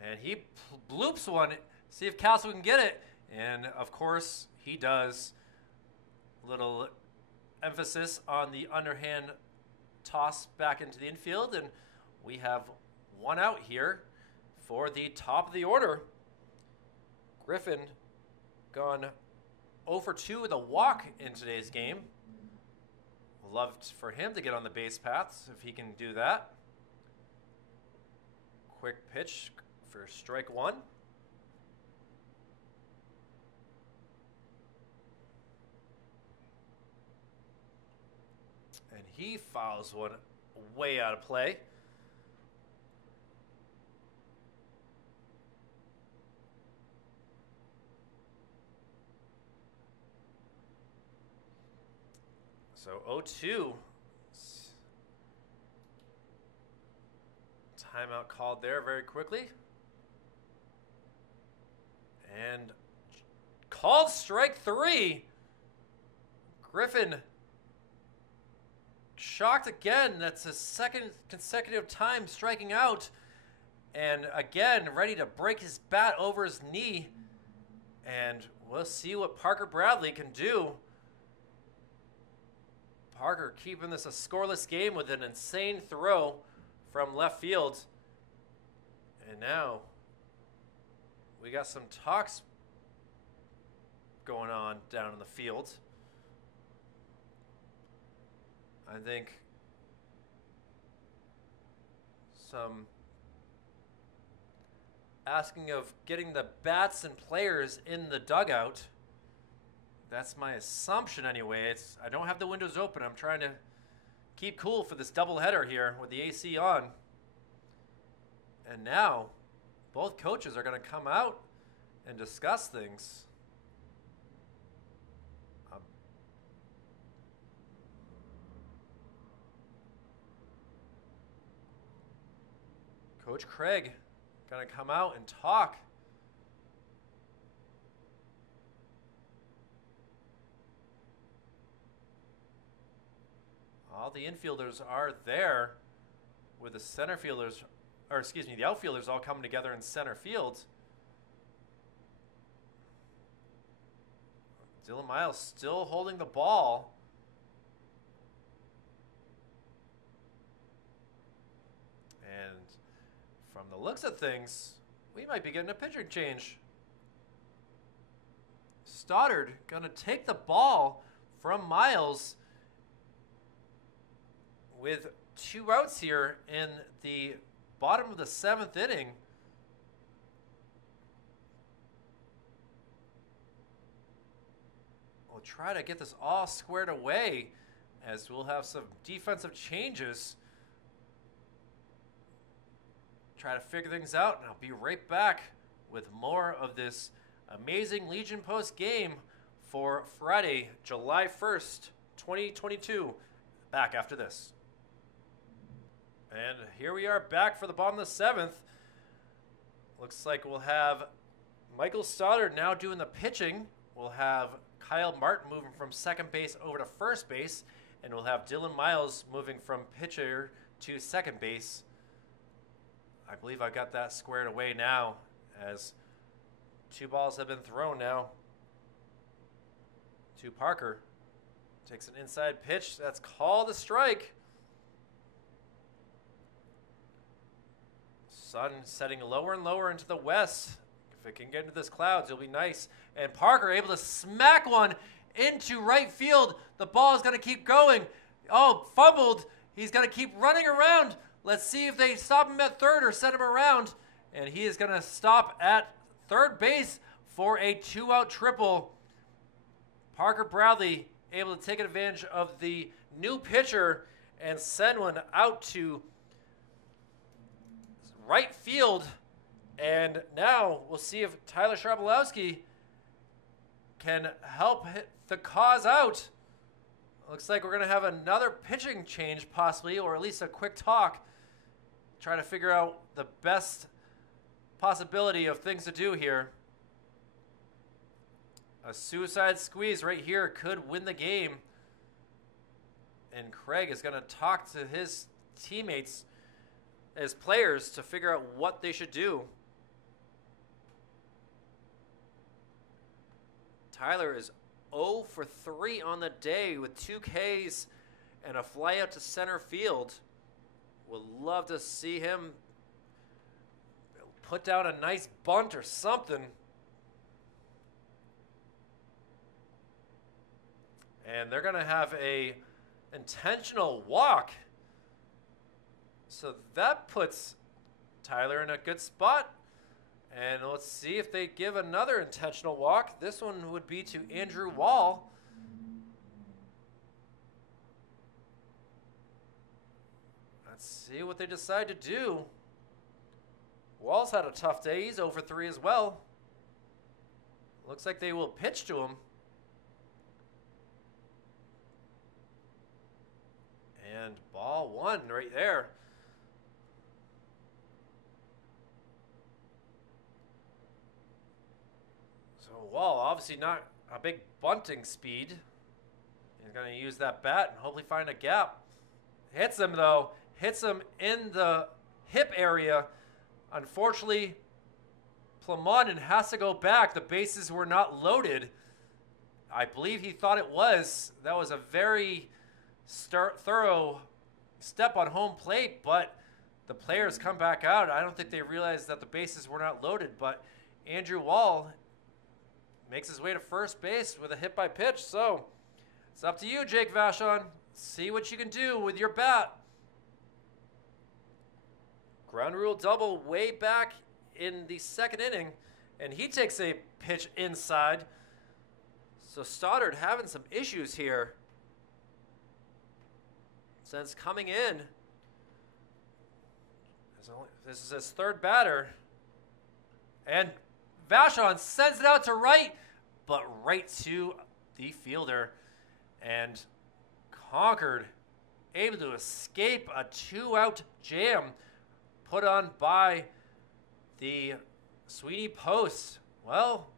And he bloops one, see if Castle can get it. And of course he does. Little emphasis on the underhand toss back into the infield, and we have one out here for the top of the order. Griffin gone 0-for-2 with a walk in today's game. Loved for him to get on the base paths if he can do that. Quick pitch for strike one. And he fouls one way out of play. So 0-2. Timeout called there very quickly. And called strike three. Griffin shocked again. That's his second consecutive time striking out. And again, ready to break his bat over his knee. And we'll see what Parker Bradley can do. Parker keeping this a scoreless game with an insane throw from left field. And now we got some talks going on down in the field. I think some asking of getting the bats and players in the dugout. That's my assumption anyway. I don't have the windows open. I'm trying to keep cool for this doubleheader here with the AC on. And now both coaches are going to come out and discuss things. Coach Craig going to come out and talk. All the infielders are there with the center fielders, or excuse me, the outfielders all coming together in center field. Dylan Miles still holding the ball. And from the looks of things, we might be getting a pitching change. Stoddard going to take the ball from Miles with 2 outs here in the bottom of the 7th inning. We'll try to get this all squared away as we'll have some defensive changes. Try to figure things out, and I'll be right back with more of this amazing Legion Post game for Friday, July 1st, 2022. Back after this. And here we are back for the bottom of the 7th. Looks like we'll have Michael Stoddard now doing the pitching. We'll have Kyle Martin moving from second base over to first base. And we'll have Dylan Miles moving from pitcher to second base. I believe I've got that squared away now as 2 balls have been thrown now to Parker. Takes an inside pitch. That's called a strike. Sun setting lower and lower into the west. If it can get into this clouds, it'll be nice. And Parker able to smack one into right field. The ball is going to keep going. Oh, fumbled. He's going to keep running around. Let's see if they stop him at third or set him around. And he is going to stop at third base for a 2-out triple. Parker Bradley able to take advantage of the new pitcher and send one out to right field. And now we'll see if Tyler Strabolowski can help hit the cause out. Looks like we're going to have another pitching change possibly, or at least a quick talk. Try to figure out the best possibility of things to do here. A suicide squeeze right here could win the game. And Craig is going to talk to his teammates, his players, to figure out what they should do. Tyler is 0 for 3 on the day with 2 Ks and a fly out to center field. Would love to see him put down a nice bunt or something. And they're going to have a intentional walk. So that puts Tyler in a good spot. And let's see if they give another intentional walk. This one would be to Andrew Wall. Let's see what they decide to do. Wall's had a tough day. He's 0 for 3 as well. Looks like they will pitch to him. And ball 1 right there. So Wall, obviously not a big bunting speed. He's going to use that bat and hopefully find a gap. Hits him though. Hits him in the hip area. Unfortunately, Plamondon has to go back. The bases were not loaded. I believe he thought it was. That was a very thorough step on home plate, but the players come back out. I don't think they realized that the bases were not loaded, but Andrew Wall makes his way to first base with a hit by pitch. So it's up to you, Jake Vachon. See what you can do with your bat. Ground rule double way back in the second inning, and he takes a pitch inside. So Stoddard having some issues here since coming in. This is his third batter. And Vachon sends it out to right, but right to the fielder. And Concord able to escape a 2-out jam put on by the Sweeney post. Well,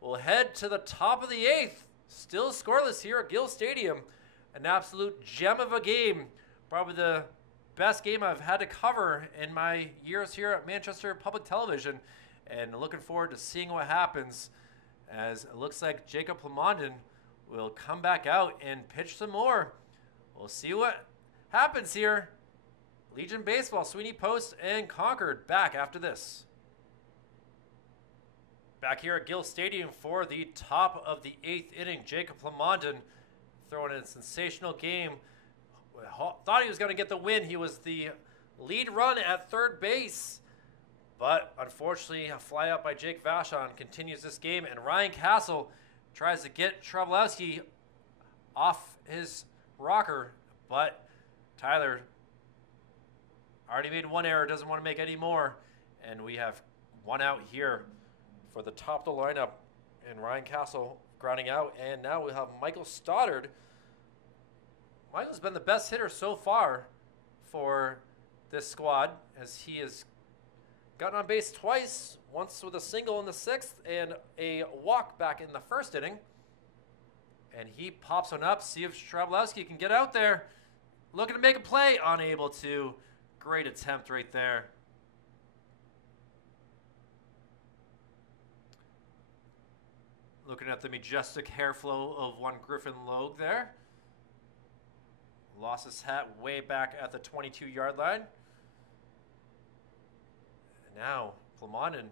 we'll head to the top of the 8th. Still scoreless here at Gill Stadium. An absolute gem of a game. Probably the best game I've had to cover in my years here at Manchester Public Television. And looking forward to seeing what happens, as it looks like Jacob Plamondon will come back out and pitch some more. We'll see what happens here. Legion Baseball, Sweeney Post, and Concord back after this. Back here at Gill Stadium for the top of the 8th inning. Jacob Plamondon throwing a sensational game. Thought he was going to get the win. He was the lead run at third base. But unfortunately, a fly out by Jake Vachon continues this game. And Ryan Castle tries to get Strabolowski off his rocker. But Tyler already made one error, doesn't want to make any more. And we have one out here for the top of the lineup. And Ryan Castle grounding out. And now we have Michael Stoddard. Michael's been the best hitter so far for this squad, as he has gotten on base twice, once with a single in the 6th and a walk back in the 1st inning. And he pops one up, see if Strabolowski can get out there. Looking to make a play, unable to. Great attempt right there. Looking at the majestic hair flow of one Griffin Logue there. Lost his hat way back at the 22-yard line. And now Plamondon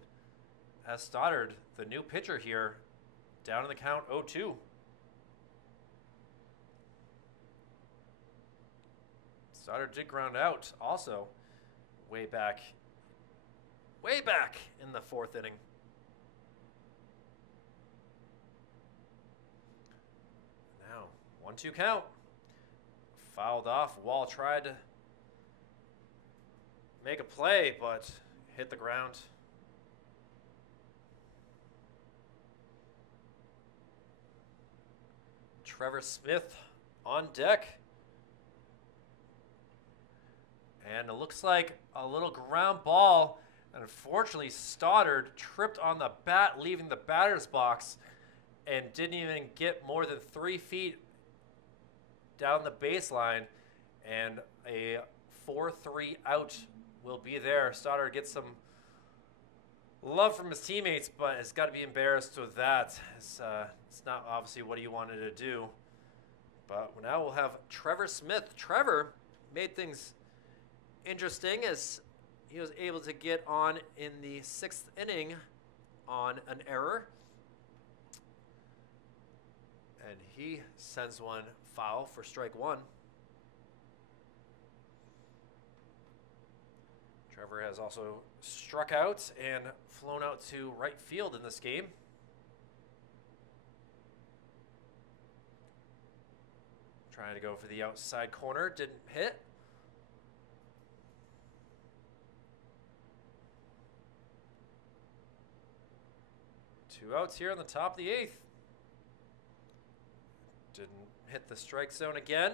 has Stoddard, the new pitcher here, down in the count 0-2. Stoddard did ground out also way back way back in the 4th inning. Now, 1-2 count. Fouled off. Wall tried to make a play, but hit the ground. Trevor Smith on deck. And it looks like a little ground ball. And unfortunately, Stoddard tripped on the bat, leaving the batter's box, and didn't even get more than 3 feet down the baseline. And a 4-3 out will be there. Stoddard gets some love from his teammates, but has got to be embarrassed with that. It's not obviously what he wanted to do. But now we'll have Trevor Smith. Trevor made things interesting as he was able to get on in the 6th inning on an error. And he sends one foul for strike 1. Trevor has also struck out and flown out to right field in this game. Trying to go for the outside corner, didn't hit. Two outs here on the top of the 8th. Didn't hit the strike zone again.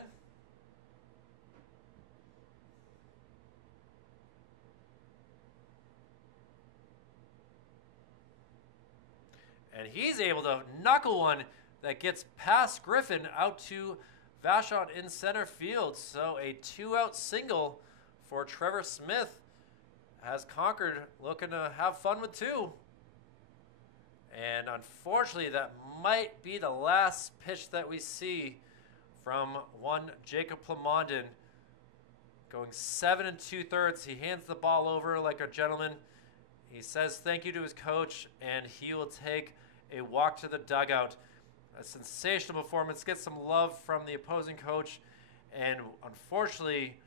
And he's able to knuckle one that gets past Griffin out to Vachon in center field. So a 2-out single for Trevor Smith has Concord looking to have fun with 2. And unfortunately, that might be the last pitch that we see from one Jacob Plamondon. Going 7 2/3. He hands the ball over like a gentleman. He says thank you to his coach, and he will take a walk to the dugout. A sensational performance. Gets some love from the opposing coach, and unfortunately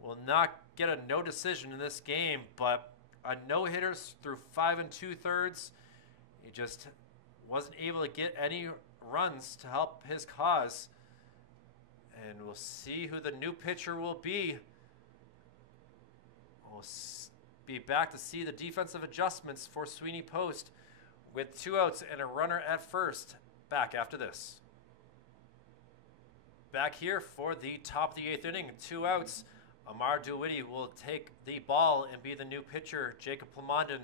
will not get a no decision in this game, but a no-hitter through 5 2/3. He just wasn't able to get any runs to help his cause. And we'll see who the new pitcher will be. We'll be back to see the defensive adjustments for Sweeney Post with 2 outs and a runner at first. Back after this. Back here for the top of the 8th inning. 2 outs. Amar Dewitty will take the ball and be the new pitcher. Jacob Plamondon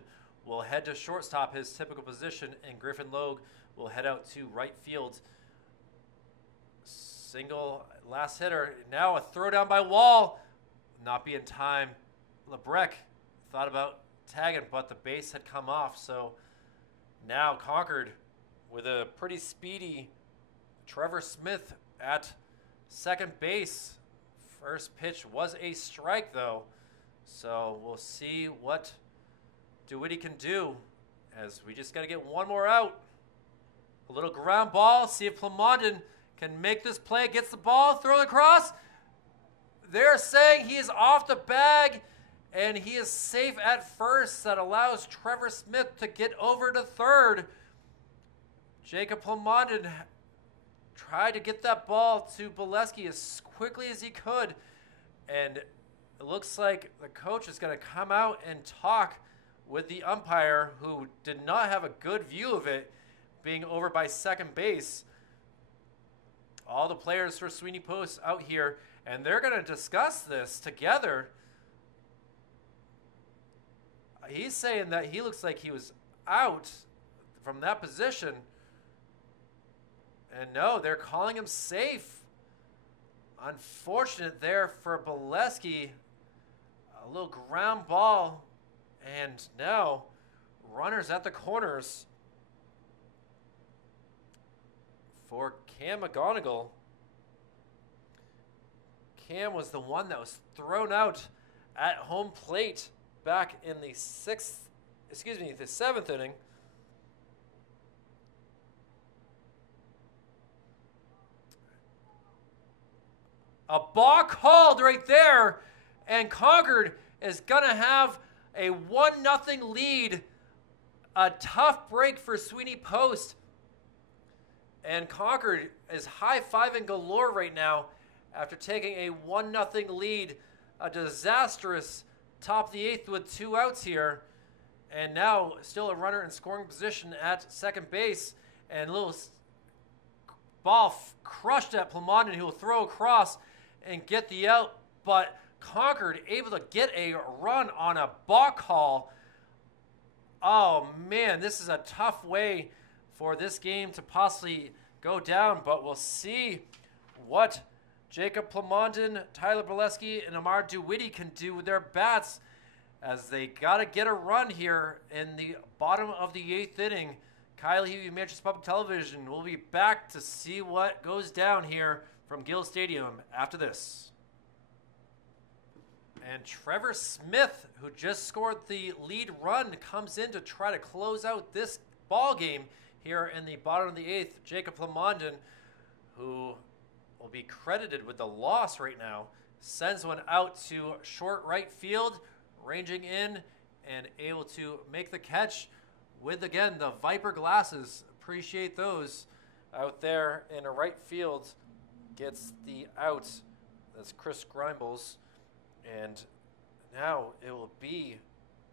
will head to shortstop, his typical position, and Griffin Logue will head out to right field. Single last hitter. Now a throw down by Wall. Not be in time. Lebrecq thought about tagging, but the base had come off. So now Concord with a pretty speedy Trevor Smith at second base. First pitch was a strike, though. So we'll see what Dewitty can do, as we just got to get one more out. A little ground ball. See if Plamondon can make this play. Gets the ball, throw it across. They're saying he is off the bag, and he is safe at first. That allows Trevor Smith to get over to third. Jacob Plamondon tried to get that ball to Bolesky as quickly as he could, and it looks like the coach is going to come out and talk with the umpire, who did not have a good view of it being over by second base. All the players for Sweeney Post out here, and they're going to discuss this together. He's saying that he looks like he was out from that position. And no, they're calling him safe. Unfortunate there for Bolesky. A little ground ball. And now, runners at the corners for Cam McGonigal. Cam was the one that was thrown out at home plate back in the 7th inning. A ball called right there, and Concord is going to have A 1-0 lead. A tough break for Sweeney Post. And Concord is high-fiving galore right now after taking a 1-0 lead. A disastrous top of the 8th with 2 outs here. And now still a runner in scoring position at second base. And a little ball crushed at Plamondon, who will throw across and get the out. But Concord able to get a run on a balk haul. Oh, man, this is a tough way for this game to possibly go down. But we'll see what Jacob Plamondon, Tyler Bolesky, and Amar DeWitty can do with their bats, as they got to get a run here in the bottom of the 8th inning. Kyle Heavey, Manchester Public Television. We'll be back to see what goes down here from Gill Stadium after this. And Trevor Smith, who just scored the lead run, comes in to try to close out this ball game here in the bottom of the 8th. Jacob Plamondon, who will be credited with the loss right now, sends one out to short right field, ranging in and able to make the catch with, again, the Viper glasses. Appreciate those out there in a right field. Gets the out. That's Chris Grimbles. And now it will be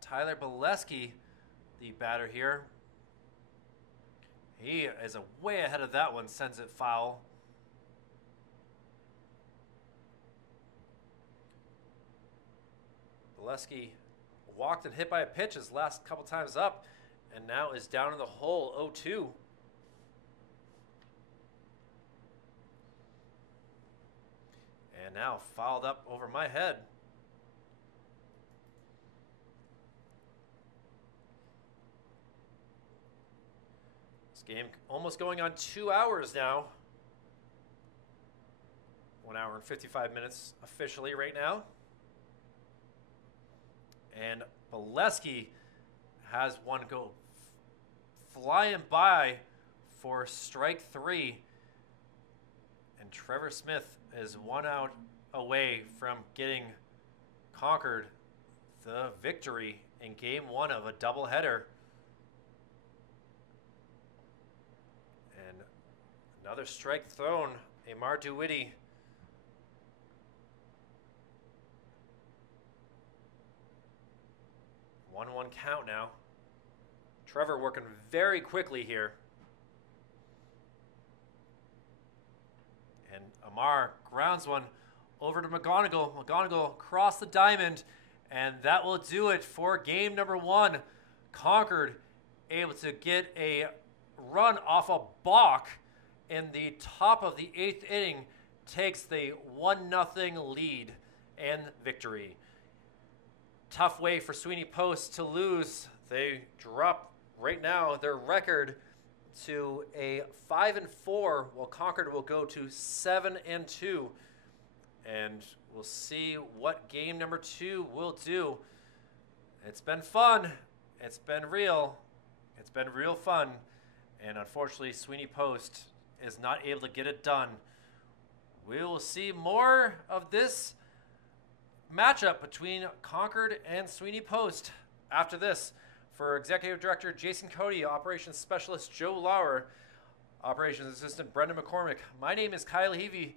Tyler Bolesky, the batter here. He is way ahead of that one, sends it foul. Bolesky walked and hit by a pitch his last couple times up, and now is down in the hole, 0-2. And now fouled up over my head. This game almost going on 2 hours now. 1 hour and 55 minutes officially right now. And Bolesky has one go flying by for strike 3. And Trevor Smith is 1 out away from getting Concord the victory in game 1 of a doubleheader. And another strike thrown, Amar DeWitty. 1-1 count now. Trevor working very quickly here. And Amar grounds one over to McGonigal. McGonigal across the diamond. And that will do it for game number 1. Concord able to get a run off a balk in the top of the 8th inning. Takes the 1-0 lead and victory. Tough way for Sweeney Post to lose. They drop right now their record to a 5-4, while Concord will go to 7-2. And we'll see what game number 2 will do. It's been fun. It's been real. It's been real fun. And unfortunately, Sweeney Post is not able to get it done. We will see more of this matchup between Concord and Sweeney Post after this. For Executive Director Jason Cody, Operations Specialist Joe Lauer, Operations Assistant Brendan McCormick, my name is Kyle Heavey.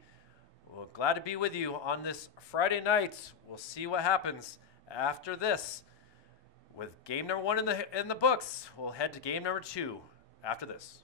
We're glad to be with you on this Friday night. We'll see what happens after this. With game number 1 in the books, we'll head to game number 2 after this.